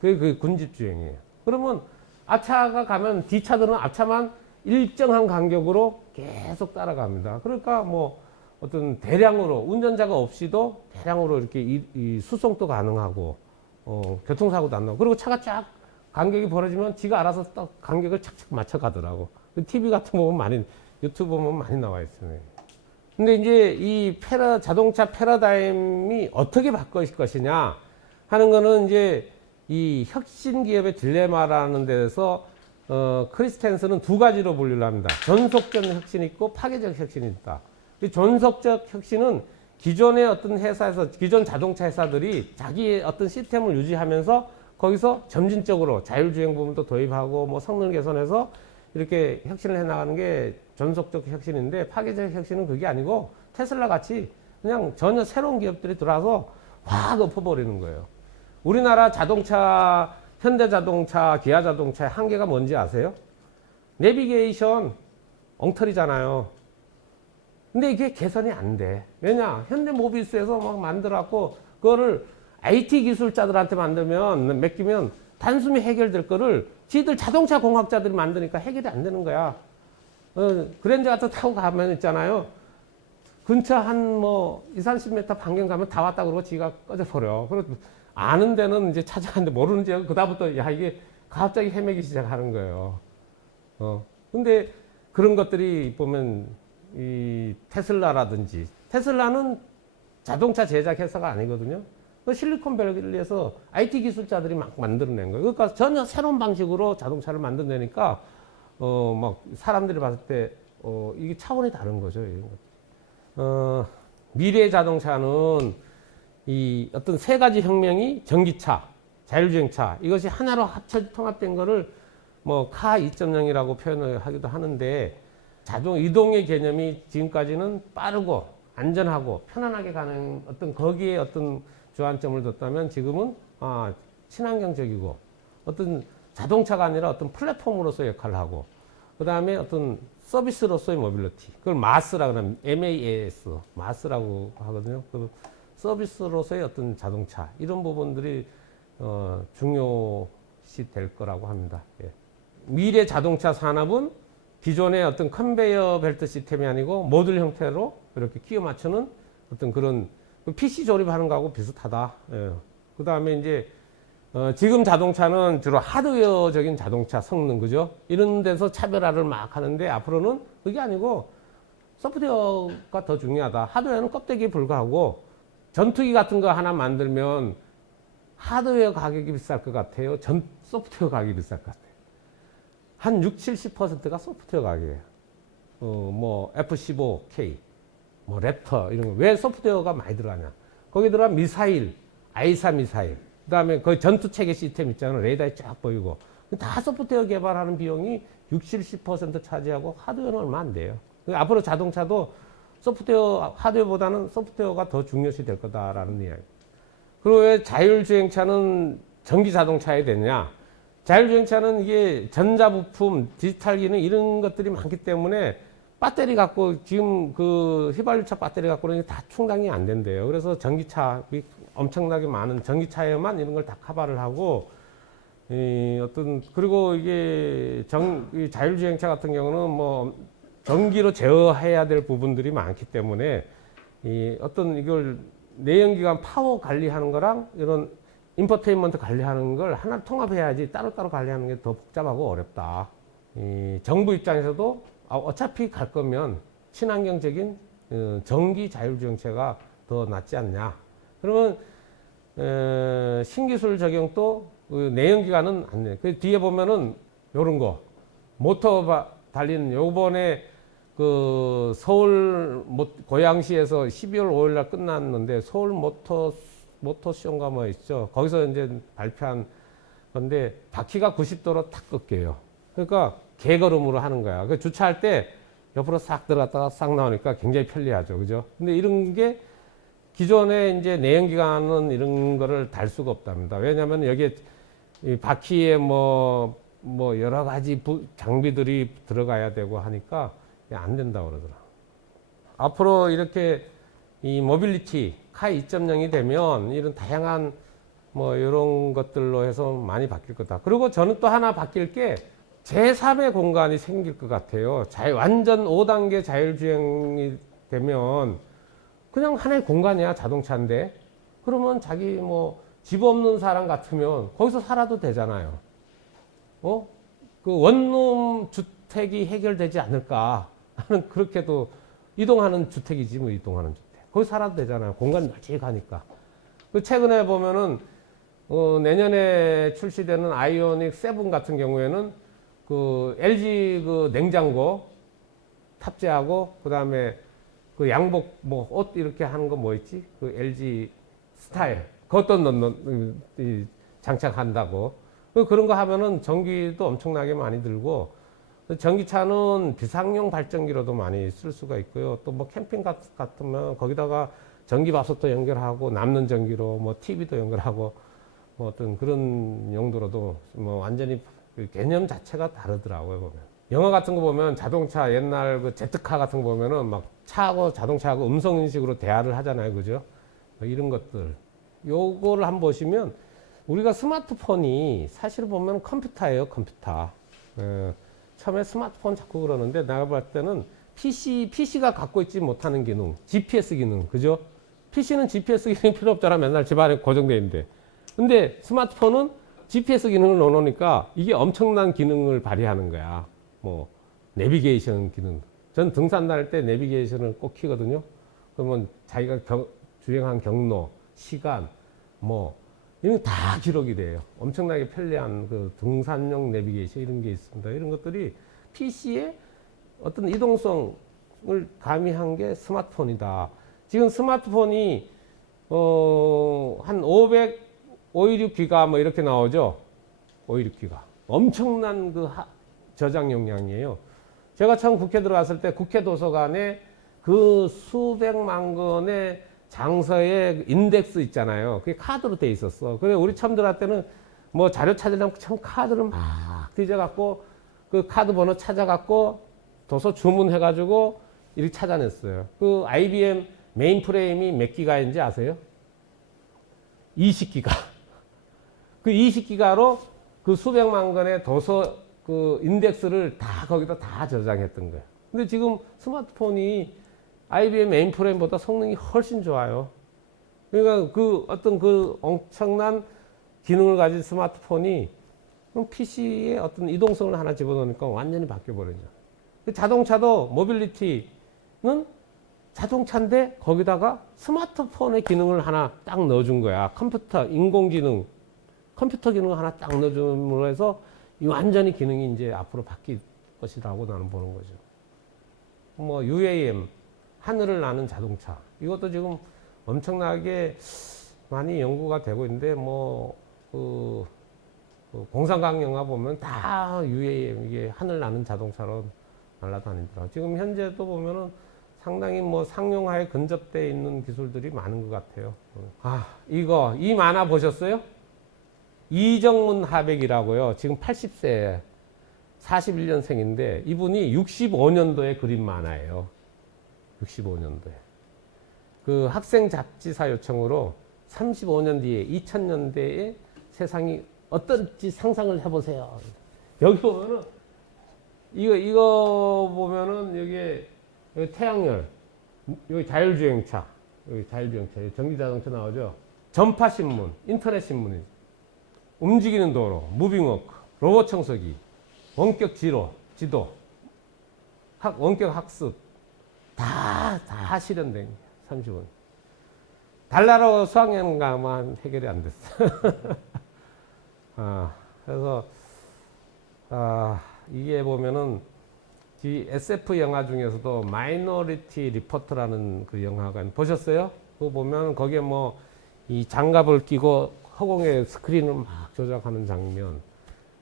그게 군집 주행이에요. 그러면 앞차가 가면 뒤차들은 앞차만 일정한 간격으로 계속 따라갑니다. 그러니까 뭐 어떤 대량으로 운전자가 없이도 대량으로 이렇게 이 수송도 가능하고 교통사고도 안 나고 그리고 차가 쫙 간격이 벌어지면 지가 알아서 딱 간격을 착착 맞춰 가더라고. TV 같은 거 보면 유튜브 보면 많이 나와 있어요. 근데 이제 이 자동차 패러다임이 어떻게 바뀔 것이냐 하는 거는 이제 이 혁신 기업의 딜레마라는 데서 크리스텐스는 두 가지로 분류를 합니다. 전속적 혁신이 있고 파괴적 혁신이 있다. 이 전속적 혁신은 기존의 어떤 회사에서 기존 자동차 회사들이 자기의 어떤 시스템을 유지하면서 거기서 점진적으로 자율주행 부분도 도입하고 뭐 성능 개선해서 이렇게 혁신을 해나가는 게 전속적 혁신인데 파괴적 혁신은 그게 아니고 테슬라 같이 그냥 전혀 새로운 기업들이 들어와서 확 엎어버리는 거예요. 우리나라 자동차, 현대자동차, 기아자동차의 한계가 뭔지 아세요? 내비게이션 엉터리잖아요. 근데 이게 개선이 안 돼. 왜냐? 현대모비스에서 막 만들었고, 그거를 IT 기술자들한테 맡기면 단숨에 해결될 거를 지들 자동차 공학자들이 만드니까 해결이 안 되는 거야. 그랜저 같은 거 타고 가면 있잖아요. 근처 한 2, 30m 반경 가면 다 왔다 그러고 지가 꺼져버려. 그리고 아는 데는 이제 찾아가는데 모르는 지역은 그다음부터 야, 이게 갑자기 헤매기 시작하는 거예요. 근데 그런 것들이 보면 이 테슬라라든지, 테슬라는 자동차 제작 회사가 아니거든요. 실리콘밸리에서 IT 기술자들이 막 만들어낸 거예요. 그러니까 전혀 새로운 방식으로 자동차를 만들어내니까 막 사람들이 봤을 때 이게 차원이 다른 거죠. 미래 자동차는 이 어떤 세 가지 혁명이 전기차, 자율주행차, 이것이 하나로 통합된 거를 카 2.0이라고 표현을 하기도 하는데, 자동 이동의 개념이 지금까지는 빠르고 안전하고 편안하게 가는 거기에 어떤 주안점을 뒀다면, 지금은 친환경적이고 어떤 자동차가 아니라 어떤 플랫폼으로서 역할을 하고, 그 다음에 어떤 서비스로서의 모빌리티, 그걸 마스라고 하면 MAS, 마스라고 하거든요. 그 서비스로서의 어떤 자동차, 이런 부분들이 중요시 될 거라고 합니다. 예. 미래 자동차 산업은 기존의 어떤 컨베이어 벨트 시스템이 아니고 모듈 형태로 이렇게 끼워 맞추는 어떤 그런 PC 조립하는 거하고 비슷하다. 예. 그 다음에 이제 지금 자동차는 주로 하드웨어적인 자동차 성능, 그죠? 이런 데서 차별화를 막 하는데, 앞으로는 그게 아니고 소프트웨어가 더 중요하다. 하드웨어는 껍데기에 불과하고, 전투기 같은 거 하나 만들면 하드웨어 가격이 비쌀 것 같아요? 소프트웨어 가격이 비쌀 것 같아요? 한 60, 70%가 소프트웨어 가격이에요. F-15K, 랩터, 이런 거. 왜 소프트웨어가 많이 들어가냐? 거기 들어가 미사일, 아이사 미사일, 그 다음에 거의 전투 체계 시스템 있잖아요. 레이더에 쫙 보이고. 다 소프트웨어 개발하는 비용이 60, 70% 차지하고, 하드웨어는 얼마 안 돼요. 앞으로 자동차도 하드웨어보다는 소프트웨어가 더 중요시 될 거다라는 이야기. 그리고 왜 자율주행차는 전기 자동차에 되냐? 자율주행차는 이게 전자부품, 디지털 기능 이런 것들이 많기 때문에 배터리 갖고, 지금 그 휘발유차 배터리 갖고 그러니 다 충당이 안 된대요. 그래서 전기차, 엄청나게 많은 전기차에만 이런 걸 다 커버를 하고, 그리고 이게 이 자율주행차 같은 경우는 전기로 제어해야 될 부분들이 많기 때문에, 이걸 내연기관 파워 관리하는 거랑 이런 인포테인먼트 관리하는 걸 하나 통합해야지 따로따로 관리하는 게 더 복잡하고 어렵다. 정부 입장에서도 어차피 갈 거면 친환경적인 전기 자율주행차가 더 낫지 않냐. 그러면 신기술 적용도 내연기관은 안 돼. 그 뒤에 보면은 요런 거 모터 달리는, 요번에 그 서울 고양시에서 12월 5일 날 끝났는데, 서울 모터쇼인가 있죠. 거기서 이제 발표한 건데, 바퀴가 90도로 탁 꺾여요. 그러니까 개걸음으로 하는 거야. 그 주차할 때 옆으로 싹 들어갔다가 싹 나오니까 굉장히 편리하죠. 그죠? 근데 이런 게 기존에 이제 내연기관은 이런 거를 달 수가 없답니다. 왜냐하면 여기에 이 바퀴에 여러 가지 장비들이 들어가야 되고 하니까 안 된다고 그러더라. 앞으로 이렇게 이 모빌리티 카 2.0이 되면 이런 다양한 이런 것들로 해서 많이 바뀔 거다. 그리고 저는 또 하나 바뀔 게 제3의 공간이 생길 것 같아요. 완전 5단계 자율주행이 되면 그냥 하나의 공간이야, 자동차인데. 그러면 자기 집 없는 사람 같으면 거기서 살아도 되잖아요. 그 원룸 주택이 해결되지 않을까 하는, 그렇게도 이동하는 주택이지, 이동하는 주택. 거기 살아도 되잖아요. 공간이 널찍하니까. 최근에 보면은 내년에 출시되는 아이오닉 7 같은 경우에는 그 LG 그 냉장고 탑재하고, 그 다음에 그 양복 옷 이렇게 하는 거 있지? 그 LG 스타일. 그것도 장착한다고. 그런 거 하면은 전기도 엄청나게 많이 들고, 전기차는 비상용 발전기로도 많이 쓸 수가 있고요. 또 캠핑 같으면 거기다가 전기밥솥도 연결하고, 남는 전기로 TV도 연결하고, 어떤 그런 용도로도 완전히 그 개념 자체가 다르더라고요, 보면. 영화 같은 거 보면 자동차 옛날 그 제트카 같은 거 보면은 막 차하고 자동차하고 음성 인식으로 대화를 하잖아요. 그죠? 이런 것들. 요거를 한번 보시면 우리가 스마트폰이 사실 보면 컴퓨터예요. 컴퓨터. 처음에 스마트폰 자꾸 그러는데 내가 볼 때는 PC가 갖고 있지 못하는 기능, GPS 기능. 그죠? PC는 GPS 기능이 필요 없잖아. 맨날 집안에 고정되어 있는데. 근데 스마트폰은 GPS 기능을 넣어놓으니까 이게 엄청난 기능을 발휘하는 거야. 뭐 내비게이션 기능. 전 등산 다닐 때 내비게이션을 꼭 키거든요. 그러면 자기가 주행한 경로, 시간, 뭐 이런 게 다 기록이 돼요. 엄청나게 편리한 그 등산용 내비게이션 이런 게 있습니다. 이런 것들이 PC의 어떤 이동성을 가미한 게 스마트폰이다. 지금 스마트폰이 한 526기가 뭐 이렇게 나오죠. 526기가. 엄청난 그 저장 용량이에요. 제가 처음 국회 들어갔을 때 국회 도서관에 그 수백만 건의 장서의 인덱스 있잖아요. 그게 카드로 돼 있었어. 그래 우리 처음 들어갈 때는 뭐 자료 찾으려면 참 카드를 막 뒤져갖고 그 카드 번호 찾아갖고 도서 주문해가지고 이렇게 찾아냈어요. 그 IBM 메인프레임이 몇 기가인지 아세요? 20기가. 그 20기가로 그 수백만 건의 도서 그 인덱스를 다 거기다 다 저장했던 거예요. 근데 지금 스마트폰이 IBM 메인프레임보다 성능이 훨씬 좋아요. 그러니까 그 어떤 그 엄청난 기능을 가진 스마트폰이 PC의 어떤 이동성을 하나 집어넣으니까 완전히 바뀌어버리죠. 자동차도 모빌리티는 자동차인데 거기다가 스마트폰의 기능을 하나 딱 넣어준 거야. 컴퓨터, 인공지능, 컴퓨터 기능을 하나 딱 넣어줌으로 해서 이 완전히 기능이 이제 앞으로 바뀔 것이라고 나는 보는 거죠. 뭐 UAM, 하늘을 나는 자동차. 이것도 지금 엄청나게 많이 연구가 되고 있는데 뭐 그 공상과학 영화 보면 다 UAM 이게 하늘 나는 자동차로 날아다니더라고요. 지금 현재도 보면은 상당히 뭐 상용화에 근접되어 있는 기술들이 많은 것 같아요. 이 만화 보셨어요? 이정문 하백이라고요. 지금 80세, 41년생인데 이분이 65년도에 그린 만화예요. 65년도에. 그 학생 잡지사 요청으로 35년 뒤에 2000년대에 세상이 어떨지 상상을 해보세요. 여기 보면은 이거 보면은 여기 태양열, 여기 자율주행차, 여기 자율주행차, 여기 전기자동차 나오죠. 전파신문, 인터넷신문이 움직이는 도로, 무빙워크, 로봇 청소기, 원격 지도, 원격 학습 다 실현된 35년. 달나라 수학여행 가만 해결이 안 됐어. 그래서 이게 보면은 이 SF 영화 중에서도 마이너리티 리포트라는 그 영화가 보셨어요? 그거 보면 거기에 뭐 이 장갑을 끼고 허공에 스크린을 막 조작하는 장면,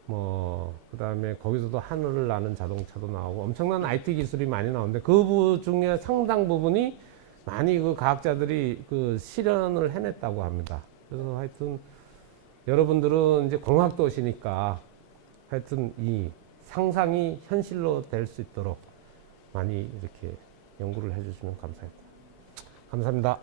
뭐 그다음에 거기서도 하늘을 나는 자동차도 나오고 엄청난 IT 기술이 많이 나오는데 그 중에 상당 부분이 많이 그 과학자들이 그 실현을 해냈다고 합니다. 그래서 하여튼 여러분들은 이제 공학도시니까 하여튼 이 상상이 현실로 될 수 있도록 많이 이렇게 연구를 해주시면 감사합니다. 감사합니다.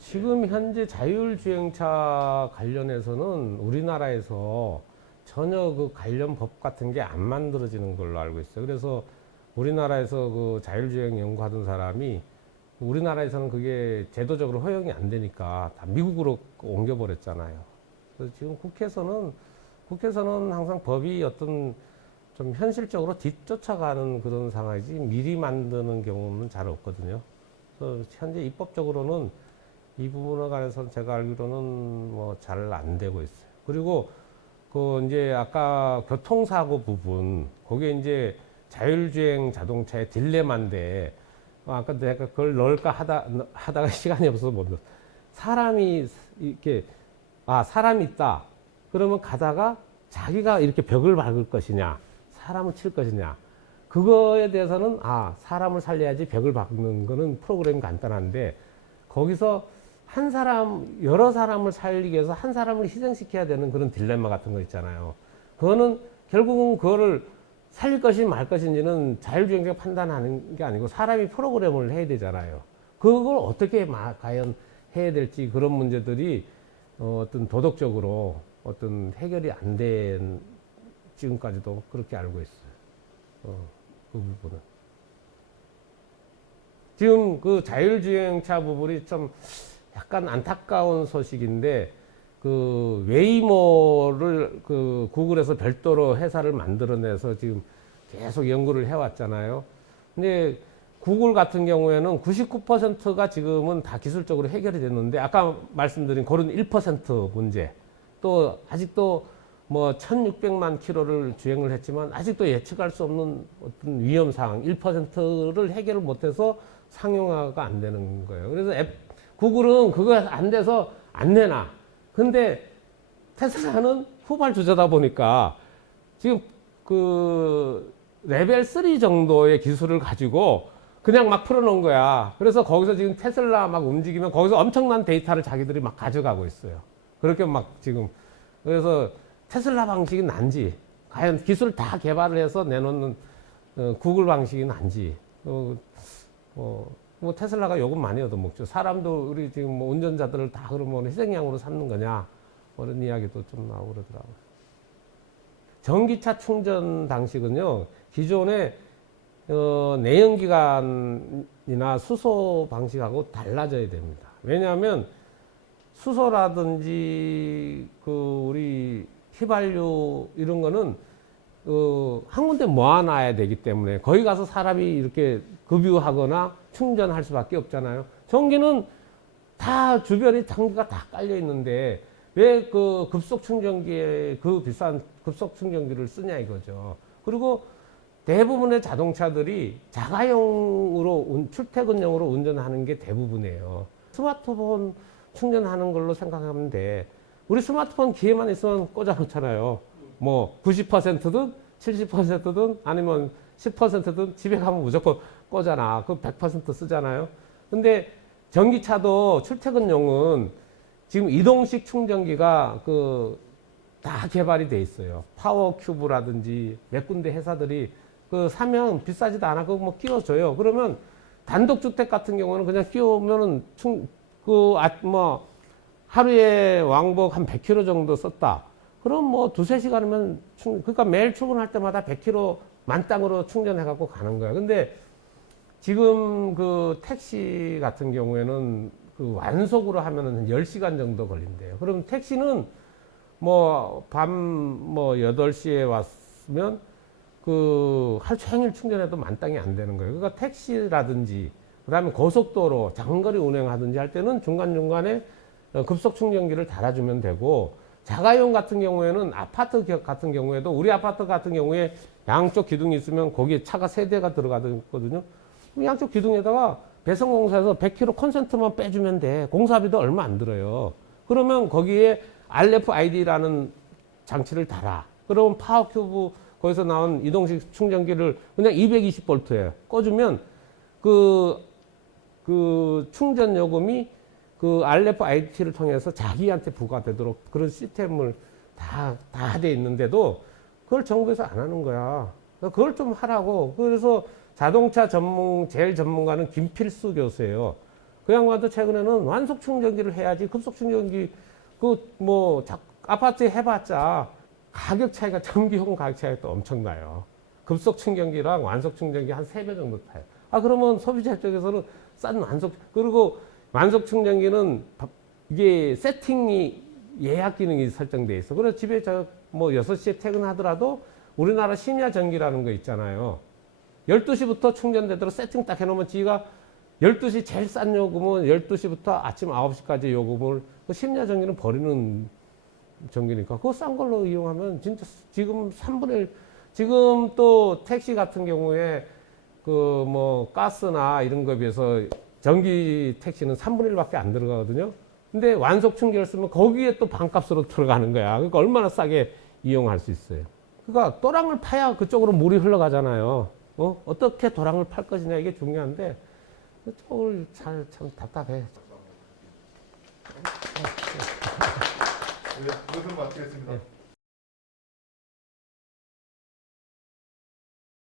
지금 현재 자율주행차 관련해서는 우리나라에서 전혀 그 관련 법 같은 게 안 만들어지는 걸로 알고 있어요. 그래서 우리나라에서 그 자율주행 연구하던 사람이 우리나라에서는 그게 제도적으로 허용이 안 되니까 다 미국으로 옮겨버렸잖아요. 그래서 지금 국회에서는 항상 법이 어떤 좀 현실적으로 뒤쫓아가는 그런 상황이지 미리 만드는 경우는 잘 없거든요. 그래서 현재 입법적으로는 이 부분에 관해서는 제가 알기로는 뭐 잘 안 되고 있어요. 그리고 그 이제 아까 교통사고 부분, 그게 이제 자율주행 자동차의 딜레마인데, 아까 내가 그걸 넣을까 하다가 시간이 없어서 못 넣었어. 사람이 이렇게, 사람이 있다. 그러면 가다가 자기가 이렇게 벽을 밟을 것이냐, 사람을 칠 것이냐. 그거에 대해서는, 사람을 살려야지 벽을 밟는 거는 프로그램이 간단한데, 거기서 한 사람, 여러 사람을 살리기 위해서 한 사람을 희생시켜야 되는 그런 딜레마 같은 거 있잖아요. 그거는 결국은 그거를 살릴 것인지 말 것인지는 자율주행자가 판단하는 게 아니고 사람이 프로그램을 해야 되잖아요. 그걸 어떻게 과연 해야 될지 그런 문제들이 어떤 도덕적으로 어떤 해결이 안 된 지금까지도 그렇게 알고 있어요. 그 부분은. 지금 그 자율주행차 부분이 좀 약간 안타까운 소식인데, 그 웨이모를 그 구글에서 별도로 회사를 만들어내서 지금 계속 연구를 해왔잖아요. 근데 구글 같은 경우에는 99%가 지금은 다 기술적으로 해결이 됐는데, 아까 말씀드린 그런 1% 문제, 또 아직도 뭐 1600만 킬로를 주행을 했지만 아직도 예측할 수 없는 어떤 위험 상황 1%를 해결을 못해서 상용화가 안 되는 거예요. 그래서 구글은 그거 안 돼서 안 내놔. 근데 테슬라는 후발주자다 보니까 지금 그 레벨 3 정도의 기술을 가지고 그냥 막 풀어놓은 거야. 그래서 거기서 지금 테슬라 막 움직이면 거기서 엄청난 데이터를 자기들이 막 가져가고 있어요. 그렇게 막 지금. 그래서 테슬라 방식이 난지, 과연 기술 다 개발을 해서 내놓는 구글 방식이 난지, 뭐 테슬라가 요금 많이 얻어먹죠. 사람도 우리 지금 뭐 운전자들을 다 그러면 희생양으로 삼는 거냐, 그런 이야기도 좀 나오고 그러더라고요. 전기차 충전 방식은요, 기존의 내연기관이나 수소 방식하고 달라져야 됩니다. 왜냐하면 수소라든지 그 우리 휘발유 이런 거는 한 군데 모아놔야 되기 때문에 거기 가서 사람이 이렇게 급유하거나 충전할 수밖에 없잖아요. 전기는 다 주변에 장비가 다 깔려 있는데 왜 그 급속 충전기에 그 비싼 급속 충전기를 쓰냐 이거죠. 그리고 대부분의 자동차들이 자가용으로 출퇴근용으로 운전하는 게 대부분이에요. 스마트폰 충전하는 걸로 생각하면 돼. 우리 스마트폰 기회만 있으면 꽂아놓잖아요. 뭐 90%든 70%든 아니면 10%든 집에 가면 무조건 꽂아놔. 그 100% 쓰잖아요. 근데 전기차도 출퇴근용은 지금 이동식 충전기가 다 개발이 돼 있어요. 파워큐브라든지 몇 군데 회사들이 사면 비싸지도 않아. 그거 뭐 끼워줘요. 그러면 단독주택 같은 경우는 그냥 끼우면은 하루에 왕복 한 100km 정도 썼다. 그럼 뭐 2~3시간이면 그러니까 매일 출근할 때마다 100km 만땅으로 충전해갖고 가는 거야. 근데 지금 그 택시 같은 경우에는 그 완속으로 하면은 10시간 정도 걸린대요. 그럼 택시는 밤 8시에 왔으면 하루 종일 충전해도 만땅이 안 되는 거예요. 그러니까 택시라든지 그 다음에 고속도로 장거리 운행하든지 할 때는 중간중간에 급속 충전기를 달아주면 되고, 자가용 같은 경우에는 아파트 같은 경우에도 우리 아파트 같은 경우에 양쪽 기둥이 있으면 거기에 차가 3대가 들어가거든요. 양쪽 기둥에다가 배선공사에서 100km 콘센트만 빼주면 돼. 공사비도 얼마 안 들어요. 그러면 거기에 RFID라는 장치를 달아. 그러면 파워큐브 거기서 나온 이동식 충전기를 그냥 220V에 꽂으면 그 충전 요금이 RFID를 통해서 자기한테 부과되도록 그런 시스템을 다 돼 있는데도 그걸 정부에서 안 하는 거야. 그걸 좀 하라고. 그래서 자동차 제일 전문가는 김필수 교수예요. 그 양반도 최근에는 완속 충전기를 해야지 급속 충전기 아파트에 해봤자 가격 차이가 전기요금 가격 차이가 또 엄청나요. 급속 충전기랑 완속 충전기 한 3배 정도 타요. 그러면 소비자 입장에서는 싼 그리고 완속 충전기는 이게 세팅이 예약 기능이 설정돼 있어. 그래서 집에 6시에 퇴근하더라도 우리나라 심야 전기라는 거 있잖아요. 12시부터 충전되도록 세팅 딱 해놓으면 지가 12시 제일 싼 요금은 12시부터 아침 9시까지 요금을 심야 전기는 버리는 전기니까 그거 싼 걸로 이용하면 진짜 지금 3분의 1 지금 또 택시 같은 경우에 가스나 이런 거에 비해서 전기 택시는 3분의 1밖에 안 들어가거든요. 근데 완속 충전을 쓰면 거기에 또 반값으로 들어가는 거야. 그러니까 얼마나 싸게 이용할 수 있어요. 그러니까 도랑을 파야 그쪽으로 물이 흘러가잖아요. 어떻게 도랑을 팔 것이냐 이게 중요한데 그걸 참 답답해. 네, 이것으로 마치겠습니다. 예.